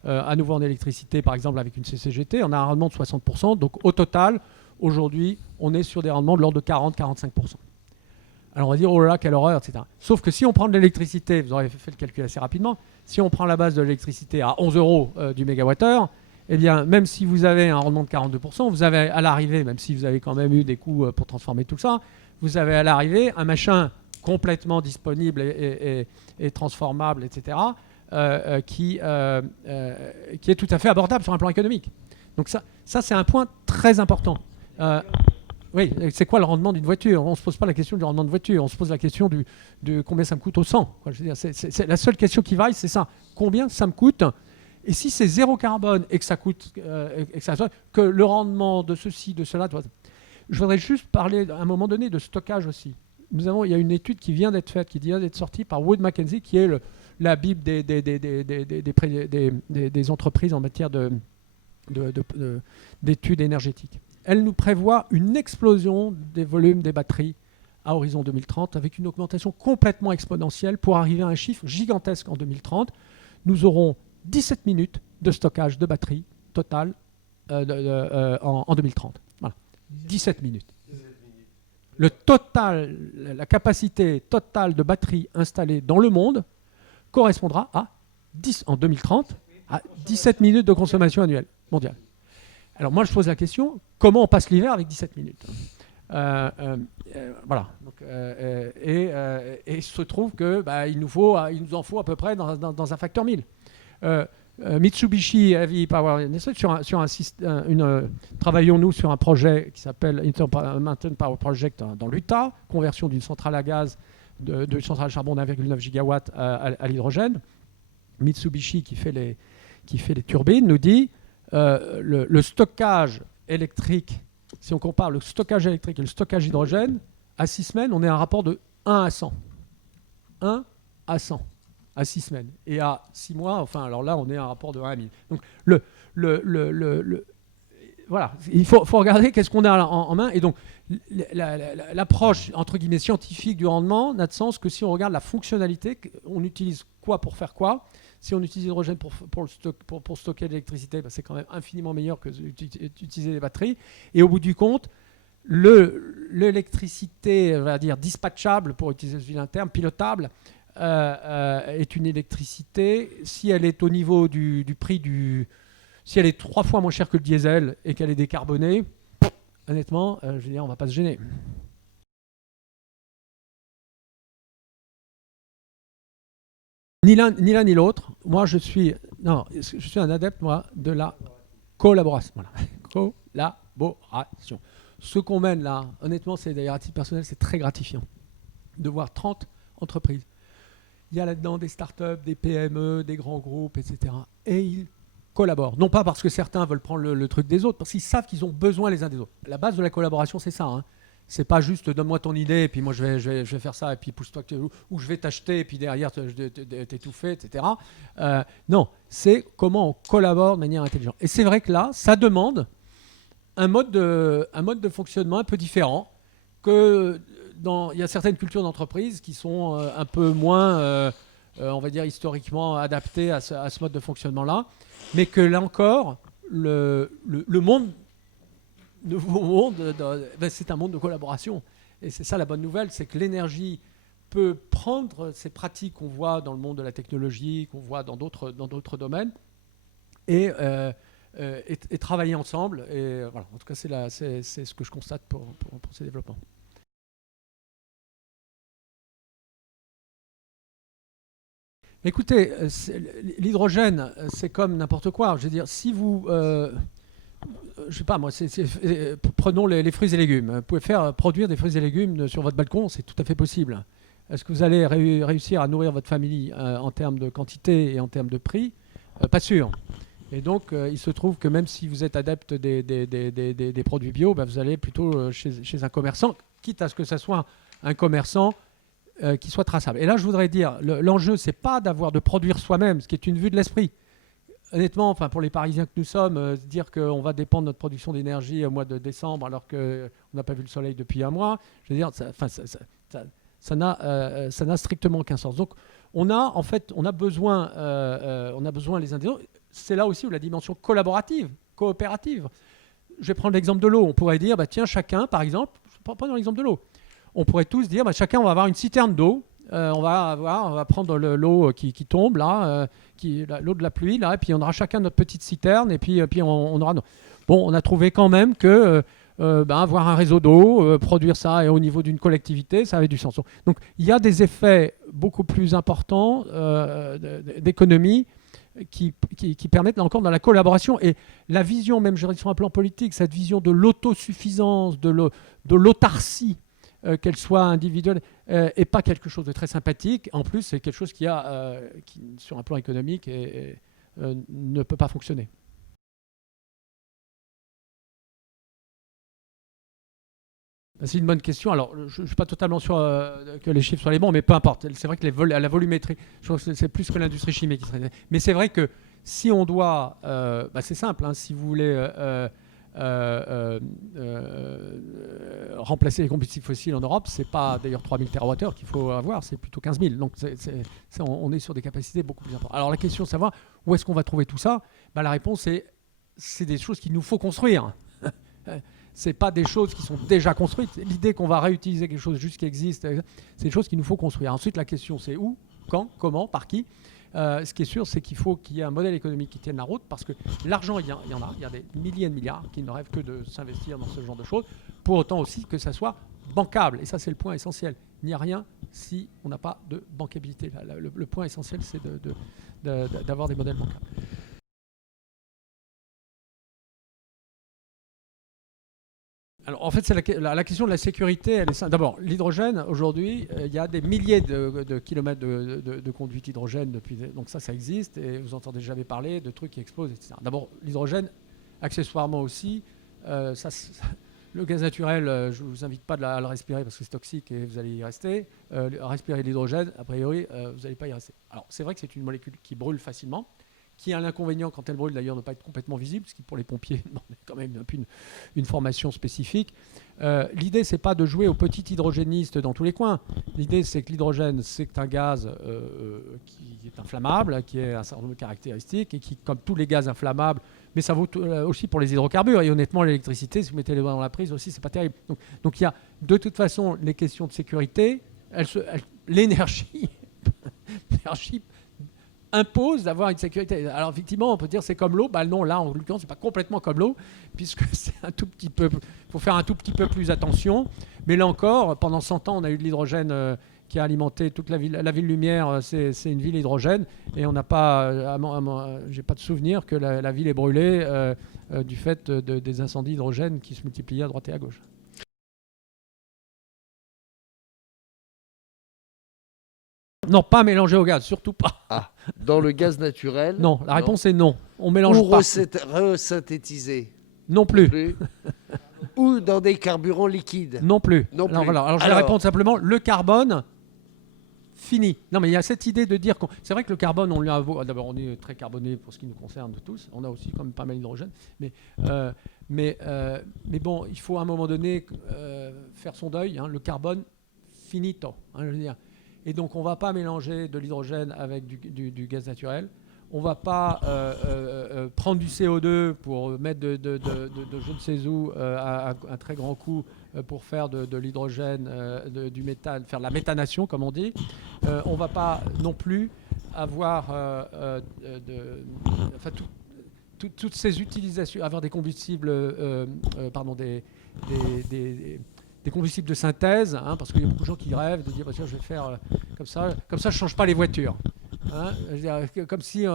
à nouveau en électricité, par exemple avec une CCGT, on a un rendement de 60%. Donc, au total, aujourd'hui, on est sur des rendements de l'ordre de 40-45%. Alors on va dire, oh là là, quelle horreur, etc. Sauf que si on prend de l'électricité, vous aurez fait le calcul assez rapidement, si on prend la base de l'électricité à 11 euros du mégawattheure, eh bien, même si vous avez un rendement de 42%, vous avez à l'arrivée, même si vous avez quand même eu des coûts pour transformer tout ça, vous avez à l'arrivée un machin complètement disponible et transformable, etc., qui est tout à fait abordable sur un plan économique. Donc ça c'est un point très important. Oui, c'est quoi le rendement d'une voiture? On ne se pose pas la question du rendement de voiture, on se pose la question de combien ça me coûte au 100. Je veux dire, c'est la seule question qui varie, c'est ça. Combien ça me coûte? Et si c'est zéro carbone et que ça coûte, que le rendement de ceci, de cela... Je voudrais juste parler à un moment donné de stockage aussi. Il y a une étude qui vient d'être faite, qui vient d'être sortie par Wood Mackenzie, qui est la Bible des entreprises en matière d'études énergétiques. Elle nous prévoit une explosion des volumes des batteries à horizon 2030 avec une augmentation complètement exponentielle pour arriver à un chiffre gigantesque en 2030. Nous aurons 17 minutes de stockage de batterie total en 2030. Voilà. 17 minutes. La capacité totale de batterie installée dans le monde correspondra en 2030 à 17 minutes de consommation annuelle mondiale. Alors moi je pose la question, comment on passe l'hiver avec 17 minutes? Voilà. Donc, il se trouve que il nous en faut à peu près dans un facteur 1000. Mitsubishi Heavy Power Industries, travaillons-nous sur un projet qui s'appelle Intermountain Power Project dans l'Utah, conversion d'une centrale à gaz, de centrale à charbon d'1,9 gigawatt à l'hydrogène. Mitsubishi qui fait les turbines nous dit le stockage électrique, si on compare le stockage électrique et le stockage hydrogène, à 6 semaines, on est à un rapport de 1 à 100. 1 à 100. À 6 semaines. Et à 6 mois, enfin, alors là, on est à un rapport de 1 à 1000. Donc, voilà, il faut regarder qu'est-ce qu'on a en main. Et donc, l'approche, entre guillemets, scientifique du rendement n'a de sens que si on regarde la fonctionnalité, on utilise quoi pour faire quoi. Si on utilise l'hydrogène pour stocker de l'électricité, c'est quand même infiniment meilleur que d'utiliser les batteries. Et au bout du compte, l'électricité, on va dire, dispatchable, pour utiliser ce vilain terme, pilotable, est une électricité, si elle est au niveau du prix si elle est 3 fois moins chère que le diesel et qu'elle est décarbonée, honnêtement, je veux dire, on ne va pas se gêner. Ni l'un ni l'autre. Moi, je suis un adepte, moi, de la collaboration. Voilà. Collaboration. Ce qu'on mène là, honnêtement, c'est d'ailleurs à titre personnel, c'est très gratifiant de voir 30 entreprises. Il y a là-dedans des startups, des PME, des grands groupes, etc. Et ils collaborent. Non pas parce que certains veulent prendre le truc des autres, parce qu'ils savent qu'ils ont besoin les uns des autres. La base de la collaboration, c'est ça. Hein. C'est pas juste donne-moi ton idée et puis moi je vais faire ça et puis pousse-toi ou je vais t'acheter et puis derrière t'étouffer, etc. Non, c'est comment on collabore de manière intelligente. Et c'est vrai que là, ça demande un mode de fonctionnement un peu différent que il y a certaines cultures d'entreprise qui sont un peu moins, on va dire, historiquement adaptées à ce mode de fonctionnement-là, mais que là encore, le monde, c'est un monde de collaboration. Et c'est ça la bonne nouvelle, c'est que l'énergie peut prendre ces pratiques qu'on voit dans le monde de la technologie, qu'on voit dans d'autres domaines, et travailler ensemble. Et voilà, en tout cas, c'est ce que je constate pour ces développements. Écoutez, l'hydrogène, c'est comme n'importe quoi. Je veux dire, si vous... je sais pas, moi, prenons les fruits et légumes. Vous pouvez faire produire des fruits et légumes sur votre balcon, c'est tout à fait possible. Est-ce que vous allez réussir à nourrir votre famille en termes de quantité et en termes de prix? Pas sûr. Et donc, il se trouve que même si vous êtes adepte des produits bio, vous allez plutôt chez un commerçant, quitte à ce que ce soit un commerçant qui soit traçable. Et là, je voudrais dire, l'enjeu, c'est pas de produire soi-même, ce qui est une vue de l'esprit. Honnêtement, enfin, pour les Parisiens que nous sommes, dire qu'on va dépendre de notre production d'énergie au mois de décembre alors qu'on n'a pas vu le soleil depuis un mois, je veux dire, ça n'a strictement aucun sens. Donc, on a besoin les uns des autres. C'est là aussi où la dimension collaborative, coopérative. Je vais prendre l'exemple de l'eau. On pourrait dire, tiens, chacun, par exemple, prenons l'exemple de l'eau. on pourrait tous dire, chacun, on va avoir une citerne d'eau. On va prendre l'eau qui tombe, là, l'eau de la pluie, là, et puis on aura chacun notre petite citerne, et puis on aura... Bon, on a trouvé quand même que avoir un réseau d'eau, produire ça et au niveau d'une collectivité, ça avait du sens. Donc il y a des effets beaucoup plus importants d'économie qui permettent là encore dans la collaboration. Et la vision, même je dirais sur un plan politique, cette vision de l'autosuffisance, de l'autarcie, qu'elle soit individuelle, et pas quelque chose de très sympathique. En plus, c'est quelque chose qui, sur un plan économique, ne peut pas fonctionner. C'est une bonne question. Alors, je ne suis pas totalement sûr que les chiffres soient les bons, mais peu importe. C'est vrai que la volumétrie, je pense que c'est plus que l'industrie chimique qui serait... Mais c'est vrai que si on doit... c'est simple, hein, si vous voulez remplacer les combustibles fossiles en Europe, ce n'est pas d'ailleurs 3000 TWh qu'il faut avoir, c'est plutôt 15 000. Donc, on est sur des capacités beaucoup plus importantes. Alors, la question de savoir où est-ce qu'on va trouver tout ça, la réponse est c'est des choses qu'il nous faut construire. Ce n'est pas des choses qui sont déjà construites. L'idée qu'on va réutiliser quelque chose juste qui existe, c'est des choses qu'il nous faut construire. Ensuite, la question, c'est où, quand, comment, par qui. Ce qui est sûr, c'est qu'il faut qu'il y ait un modèle économique qui tienne la route, parce que l'argent, il y en a. Il y a des milliers de milliards qui ne rêvent que de s'investir dans ce genre de choses. Pour autant aussi que ça soit bancable. Et ça, c'est le point essentiel. Il n'y a rien si on n'a pas de bancabilité. Le point essentiel, c'est d'avoir des modèles bancables. Alors, en fait, c'est la question de la sécurité. Elle est simple. D'abord, l'hydrogène, aujourd'hui, il y a des milliers de kilomètres de conduite hydrogène depuis. Donc ça existe, et vous entendez jamais parler de trucs qui explosent, etc. D'abord, l'hydrogène, accessoirement aussi, le gaz naturel, je ne vous invite pas à le respirer parce que c'est toxique et vous allez y rester. Respirer l'hydrogène, a priori, vous n'allez pas y rester. Alors, c'est vrai que c'est une molécule qui brûle facilement, qui a l'inconvénient, quand elle brûle d'ailleurs, de ne pas être complètement visible, ce qui pour les pompiers demande quand même un peu une formation spécifique. L'idée, c'est pas de jouer au petit hydrogéniste dans tous les coins. L'idée, c'est que l'hydrogène, c'est un gaz qui est inflammable, qui a un certain nombre de caractéristiques, et qui, comme tous les gaz inflammables, mais ça vaut aussi pour les hydrocarbures. Et honnêtement, l'électricité, si vous mettez les doigts dans la prise aussi, c'est pas terrible. Donc il y a de toute façon les questions de sécurité, l'énergie impose d'avoir une sécurité. Alors effectivement, on peut dire c'est comme l'eau. Non, là, en l'occurrence, c'est pas complètement comme l'eau, puisque c'est un tout petit peu. Il faut faire un tout petit peu plus attention. Mais là encore, pendant 100 ans, on a eu de l'hydrogène qui a alimenté toute la ville. La ville lumière, c'est une ville hydrogène, et on n'a pas. J'ai pas de souvenir que la ville est brûlée du fait des incendies d'hydrogène qui se multipliaient à droite et à gauche. Non, pas mélanger au gaz, surtout pas. Ah, dans le gaz naturel? Non, la réponse est non. On mélange ou pas. resynthétiser? Non plus. Ou dans des carburants liquides? Non plus. Non plus. Alors, je vais répondre simplement. Le carbone, fini. Non, mais il y a cette idée de dire c'est vrai que le carbone, d'abord, on est très carboné pour ce qui nous concerne tous. On a aussi quand même pas mal d'hydrogène. Mais bon, il faut à un moment donné faire son deuil. Hein, le carbone, finito. Hein, je veux dire. Et donc, on ne va pas mélanger de l'hydrogène avec du gaz naturel. On ne va pas prendre du CO2 pour mettre de je ne sais où à un très grand coût pour faire de l'hydrogène, du méthane, faire de la méthanation, comme on dit. On ne va pas non plus avoir toutes ces utilisations, avoir des combustibles, des combustibles de synthèse, hein, parce qu'il y a beaucoup de gens qui rêvent de dire je vais faire comme ça je ne change pas les voitures. Hein, je veux dire, comme si,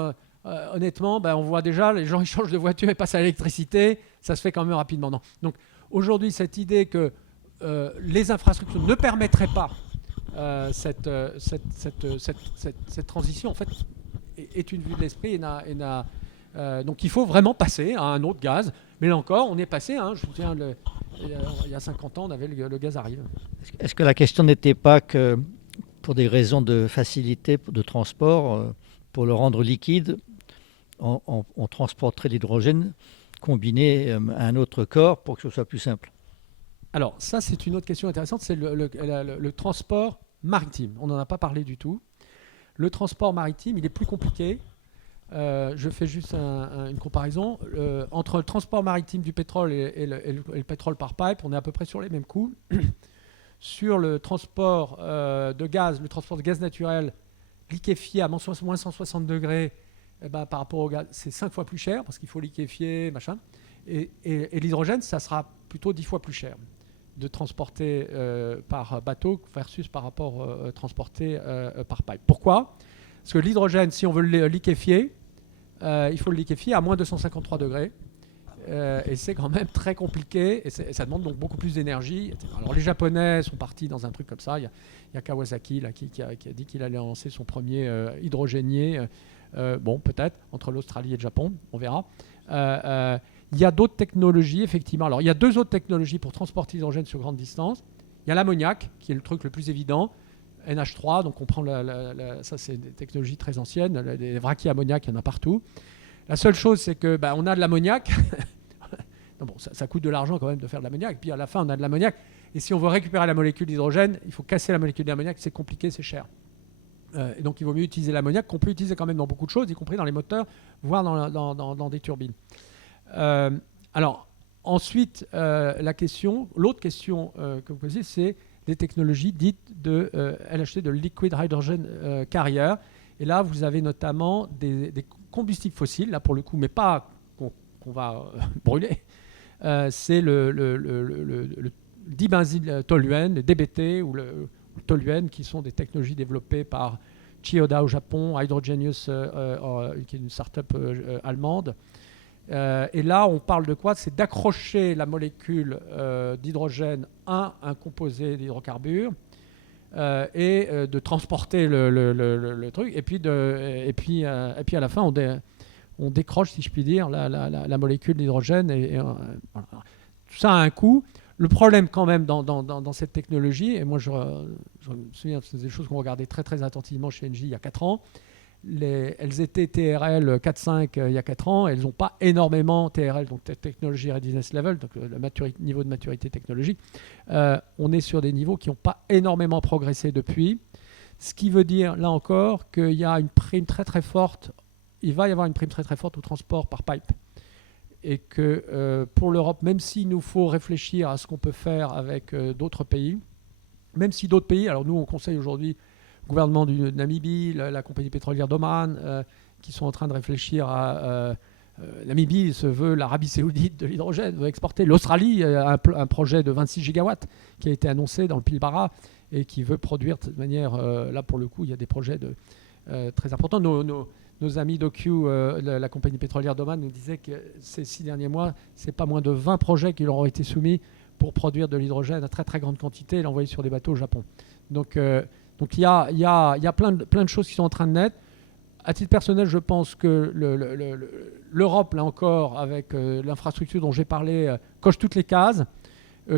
honnêtement, on voit déjà, les gens ils changent de voiture et passent à l'électricité, ça se fait quand même rapidement. Non. Donc aujourd'hui, cette idée que les infrastructures ne permettraient pas cette transition, en fait, est une vue de l'esprit. Donc il faut vraiment passer à un autre gaz. Mais là encore, on est passé, je vous tiens, il y a 50 ans, on avait le gaz arrive. Est-ce que la question n'était pas que, pour des raisons de facilité de transport, pour le rendre liquide, on transporterait l'hydrogène combiné à un autre corps pour que ce soit plus simple? Alors ça, c'est une autre question intéressante, c'est le transport maritime. On n'en a pas parlé du tout. Le transport maritime, il est plus compliqué. Je fais juste une comparaison. Entre le transport maritime du pétrole et le pétrole par pipe, on est à peu près sur les mêmes coûts. sur le transport de gaz, le transport de gaz naturel liquéfié à moins 160 degrés, par rapport au gaz, c'est 5 fois plus cher parce qu'il faut liquéfier, machin. Et l'hydrogène, ça sera plutôt 10 fois plus cher de transporter par bateau versus par rapport transporter par pipe. Pourquoi ? Parce que l'hydrogène, si on veut le liquéfier, il faut le liquéfier à moins 253 degrés. Et c'est quand même très compliqué et ça demande donc beaucoup plus d'énergie. Alors les Japonais sont partis dans un truc comme ça. Il y a Kawasaki là, qui a dit qu'il allait lancer son premier hydrogénier. Bon, peut-être, entre l'Australie et le Japon, on verra. Il y a d'autres technologies, effectivement. Alors il y a 2 autres technologies pour transporter l'hydrogène sur grande distance. Il y a l'ammoniac, qui est le truc le plus évident. NH3, donc on prend ça c'est des technologies très anciennes. Les vraquiers ammoniac, il y en a partout. La seule chose, c'est que on a de l'ammoniac. Non, bon, ça coûte de l'argent quand même de faire de l'ammoniac. Puis à la fin, on a de l'ammoniac. Et si on veut récupérer la molécule d'hydrogène, il faut casser la molécule d'ammoniac. C'est compliqué, c'est cher. Et donc il vaut mieux utiliser l'ammoniac, qu'on peut utiliser quand même dans beaucoup de choses, y compris dans les moteurs, voire dans des turbines. Alors, ensuite, l'autre question que vous posez, c'est des technologies dites de LHC, de Liquid Hydrogen Carrier. Et là, vous avez notamment des combustibles fossiles, là pour le coup, mais pas qu'on va brûler. C'est le dibenzyltoluène, le DBT ou le toluène, qui sont des technologies développées par Chiyoda au Japon, Hydrogenius, qui est une start-up allemande. Et là, on parle de quoi ? C'est d'accrocher la molécule d'hydrogène à un composé d'hydrocarbures et de transporter le truc. Et puis à la fin, on décroche, si je puis dire, la molécule d'hydrogène. Voilà. Tout ça a un coût. Le problème quand même dans cette technologie, et moi je me souviens, c'est des choses qu'on regardait très très attentivement chez Engie il y a 4 ans, elles étaient TRL 4-5 il y a 4 ans, elles n'ont pas énormément TRL, donc Technology Readiness Level, donc le niveau de maturité technologique. On est sur des niveaux qui n'ont pas énormément progressé depuis, ce qui veut dire là encore qu'il y a une prime très très forte, il va y avoir une prime très très forte au transport par pipe. Et que pour l'Europe, même s'il nous faut réfléchir à ce qu'on peut faire avec d'autres pays, même si d'autres pays, alors nous on conseille aujourd'hui le gouvernement du Namibie, la compagnie pétrolière d'Oman, qui sont en train de réfléchir à... Namibie se veut l'Arabie Saoudite de l'hydrogène, veut exporter. L'Australie a un projet de 26 gigawatts qui a été annoncé dans le Pilbara et qui veut produire de cette manière, là pour le coup, il y a des projets très importants. Nos amis d'OQ, la compagnie pétrolière d'Oman, nous disaient que ces 6 derniers mois, c'est pas moins de 20 projets qui leur ont été soumis pour produire de l'hydrogène à très très grande quantité et l'envoyer sur des bateaux au Japon. Donc il y a plein de choses qui sont en train de naître. À titre personnel, je pense que l'Europe, là encore, avec l'infrastructure dont j'ai parlé, coche toutes les cases,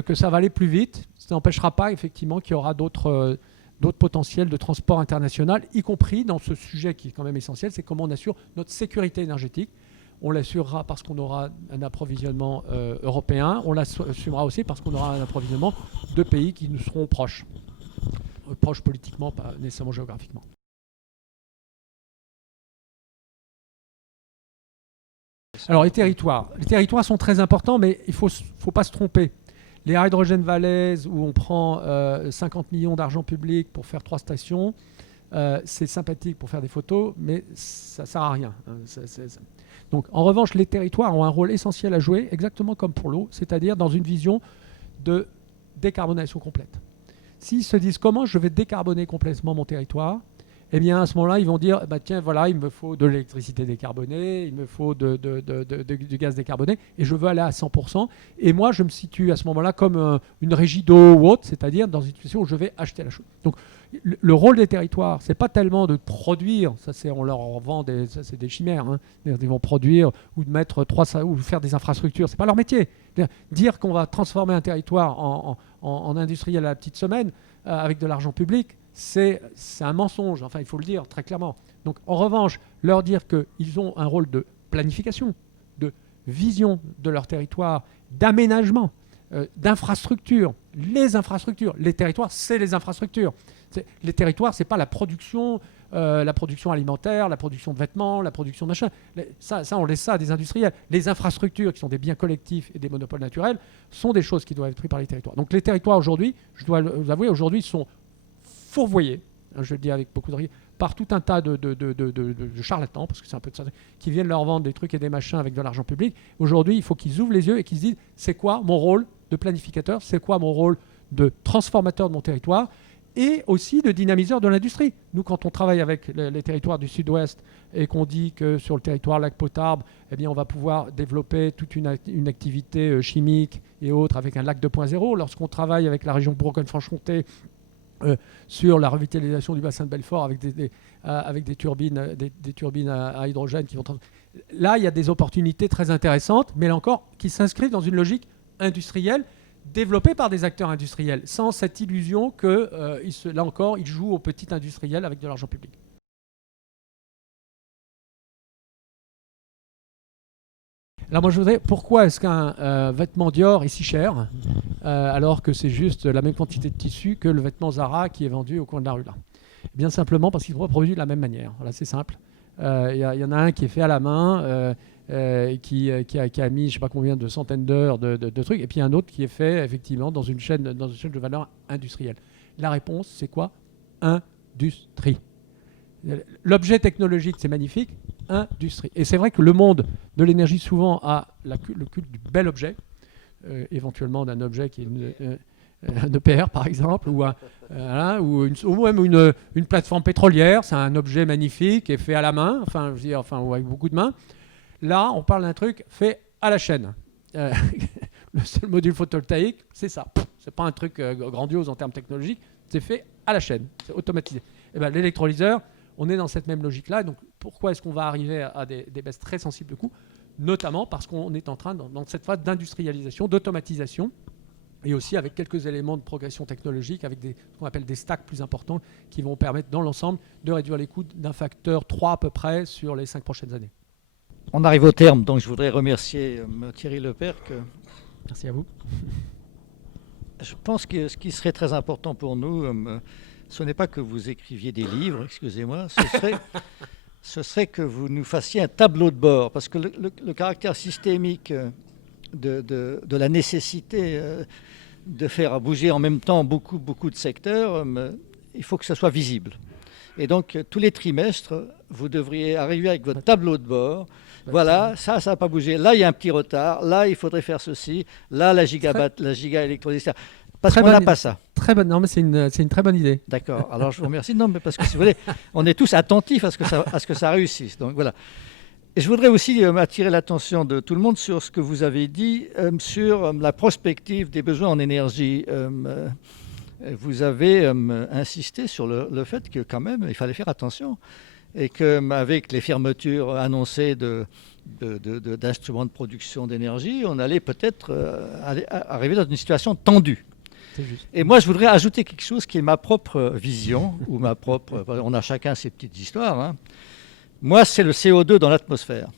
que ça va aller plus vite. Ça n'empêchera pas effectivement qu'il y aura d'autres potentiels de transport international, y compris dans ce sujet qui est quand même essentiel, c'est comment on assure notre sécurité énergétique. On l'assurera parce qu'on aura un approvisionnement européen, on l'assumera aussi parce qu'on aura un approvisionnement de pays qui nous seront proches. Proches politiquement, pas nécessairement géographiquement. Alors les territoires sont très importants, mais il ne faut pas se tromper. Les Hydrogen Valleys, où on prend 50 millions d'argent public pour faire 3 stations, c'est sympathique pour faire des photos, mais ça ne sert à rien. Donc, en revanche, les territoires ont un rôle essentiel à jouer, exactement comme pour l'eau, c'est-à-dire dans une vision de décarbonation complète. S'ils se disent comment je vais décarboner complètement mon territoire, eh bien à ce moment-là, ils vont dire tiens, voilà, il me faut de l'électricité décarbonée, il me faut du gaz décarboné, et je veux aller à 100%. Et moi, je me situe à ce moment-là comme une régie d'eau ou autre, c'est-à-dire dans une situation où je vais acheter la chose. Donc, le rôle des territoires, c'est pas tellement de produire, on leur vend ça c'est des chimères, hein. Ils vont produire ou de mettre ou faire des infrastructures, c'est pas leur métier. Dire qu'on va transformer un territoire en industriel à la petite semaine avec de l'argent public, c'est un mensonge, enfin il faut le dire très clairement. Donc en revanche, leur dire qu'ils ont un rôle de planification, de vision de leur territoire, d'aménagement, d'infrastructures. Les infrastructures, les territoires, c'est les infrastructures. Les territoires, c'est pas la production alimentaire, la production de vêtements, la production de machin. Ça, on laisse ça à des industriels. Les infrastructures, qui sont des biens collectifs et des monopoles naturels, sont des choses qui doivent être prises par les territoires. Donc les territoires aujourd'hui, je dois vous avouer, aujourd'hui sont fourvoyés, je le dis avec beaucoup de rigueur, par tout un tas de charlatans, parce que c'est un peu de ça, qui viennent leur vendre des trucs et des machins avec de l'argent public. Aujourd'hui, il faut qu'ils ouvrent les yeux et qu'ils se disent, c'est quoi mon rôle de planificateur, c'est quoi mon rôle de transformateur de mon territoire, et aussi de dynamiseur de l'industrie. Nous, quand on travaille avec les territoires du Sud-Ouest et qu'on dit que sur le territoire Lac-Potarbe, eh bien, on va pouvoir développer toute une activité chimique et autres avec un lac 2.0, lorsqu'on travaille avec la région Bourgogne-Franche-Comté sur la revitalisation du bassin de Belfort avec des turbines, des turbines à hydrogène qui vont... Là, il y a des opportunités très intéressantes, mais là encore, qui s'inscrivent dans une logique industrielle développée par des acteurs industriels, sans cette illusion que, là encore, ils jouent aux petits industriels avec de l'argent public. Alors moi je voudrais, pourquoi est-ce qu'un vêtement Dior est si cher alors que c'est juste la même quantité de tissu que le vêtement Zara qui est vendu au coin de la rue là? Bien simplement parce qu'il est reproduit de la même manière. Voilà, c'est simple. Il y en a un qui est fait à la main, qui a mis je ne sais pas combien de centaines d'heures de trucs, et puis un autre qui est fait effectivement dans une chaîne de valeur industrielle. La réponse, c'est quoi? Industrie. L'objet technologique, c'est magnifique. Industrie. Et c'est vrai que le monde de l'énergie souvent a le culte du bel objet, éventuellement d'un objet qui est un EPR par exemple, ou même une plateforme pétrolière, c'est un objet magnifique et fait à la main, ou avec beaucoup de mains. Là, on parle d'un truc fait à la chaîne. Le seul module photovoltaïque, c'est ça. C'est pas un truc grandiose en termes technologiques, c'est fait à la chaîne, c'est automatisé. Et ben, l'électrolyseur, on est dans cette même logique-là. Donc, pourquoi est-ce qu'on va arriver à des baisses très sensibles de coûts? Notamment parce qu'on est en train, dans cette phase d'industrialisation, d'automatisation, et aussi avec quelques éléments de progression technologique, avec ce qu'on appelle des stacks plus importants, qui vont permettre, dans l'ensemble, de réduire les coûts d'un facteur 3 à peu près sur les 5 prochaines années. On arrive au terme, donc je voudrais remercier Thierry Lepercq. Merci à vous. Je pense que ce qui serait très important pour nous, ce n'est pas que vous écriviez des livres, excusez-moi, ce serait que vous nous fassiez un tableau de bord, parce que le caractère systémique de la nécessité de faire bouger en même temps beaucoup de secteurs, il faut que ça soit visible. Et donc, tous les trimestres, vous devriez arriver avec votre tableau de bord. Voilà, ça n'a pas bougé. Là, il y a un petit retard. Là, il faudrait faire ceci. Là, la giga électrolyseur. Parce qu'on n'a pas ça. Très bonne. Non, mais c'est une très bonne idée. D'accord. Alors, je vous remercie. Non, mais parce que si vous voulez, on est tous attentifs à ce que ça réussisse. Donc, voilà. Et je voudrais aussi attirer l'attention de tout le monde sur ce que vous avez dit sur la prospective des besoins en énergie. Vous avez insisté sur le fait que quand même, il fallait faire attention. Et qu'avec les fermetures annoncées d'instruments de production d'énergie, on allait peut-être arriver dans une situation tendue. Et moi, je voudrais ajouter quelque chose qui est ma propre vision, ou on a chacun ses petites histoires. Hein. Moi, c'est le CO2 dans l'atmosphère.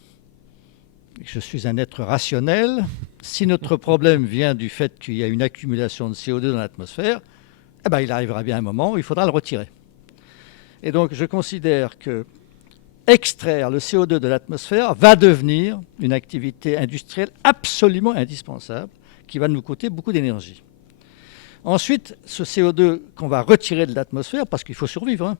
Je suis un être rationnel. Si notre problème vient du fait qu'il y a une accumulation de CO2 dans l'atmosphère, eh ben, il arrivera bien un moment où il faudra le retirer. Et donc, je considère que extraire le CO2 de l'atmosphère va devenir une activité industrielle absolument indispensable qui va nous coûter beaucoup d'énergie. Ensuite, ce CO2 qu'on va retirer de l'atmosphère, parce qu'il faut survivre, hein,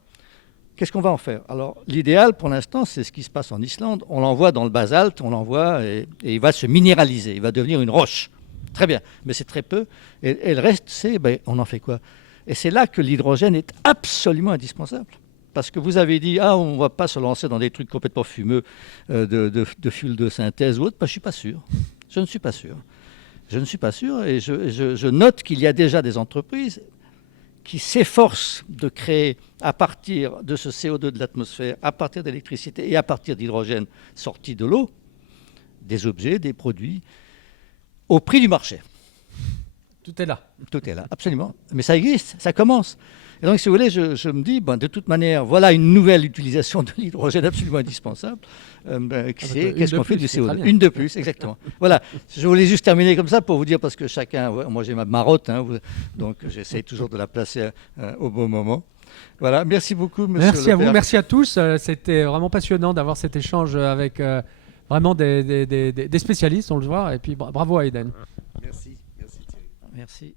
qu'est-ce qu'on va en faire? Alors, l'idéal pour l'instant, c'est ce qui se passe en Islande. On l'envoie dans le basalte, on l'envoie et il va se minéraliser, il va devenir une roche. Très bien, mais c'est très peu. Et le reste, on en fait quoi? Et c'est là que l'hydrogène est absolument indispensable. Parce que vous avez dit, on ne va pas se lancer dans des trucs complètement fumeux de fuel de synthèse ou autre. Je ne suis pas sûr. Je ne suis pas sûr. Je ne suis pas sûr. Et je note qu'il y a déjà des entreprises qui s'efforcent de créer, à partir de ce CO2 de l'atmosphère, à partir d'électricité et à partir d'hydrogène sorti de l'eau, des objets, des produits, au prix du marché. Tout est là. Tout est là, absolument. Mais ça existe, ça commence. Et donc, si vous voulez, je me dis, de toute manière, voilà une nouvelle utilisation de l'hydrogène absolument indispensable. Qu'est-ce qu'on fait du CO2? Une de plus, exactement. Voilà, je voulais juste terminer comme ça pour vous dire, parce que chacun, moi j'ai ma marotte, hein, donc j'essaie toujours de la placer au bon moment. Voilà, merci beaucoup, monsieur Merci à vous, Lepers. merci à tous. C'était vraiment passionnant d'avoir cet échange avec vraiment des spécialistes, on le voit. Et puis bravo à Eden. Merci, merci Thierry. Merci.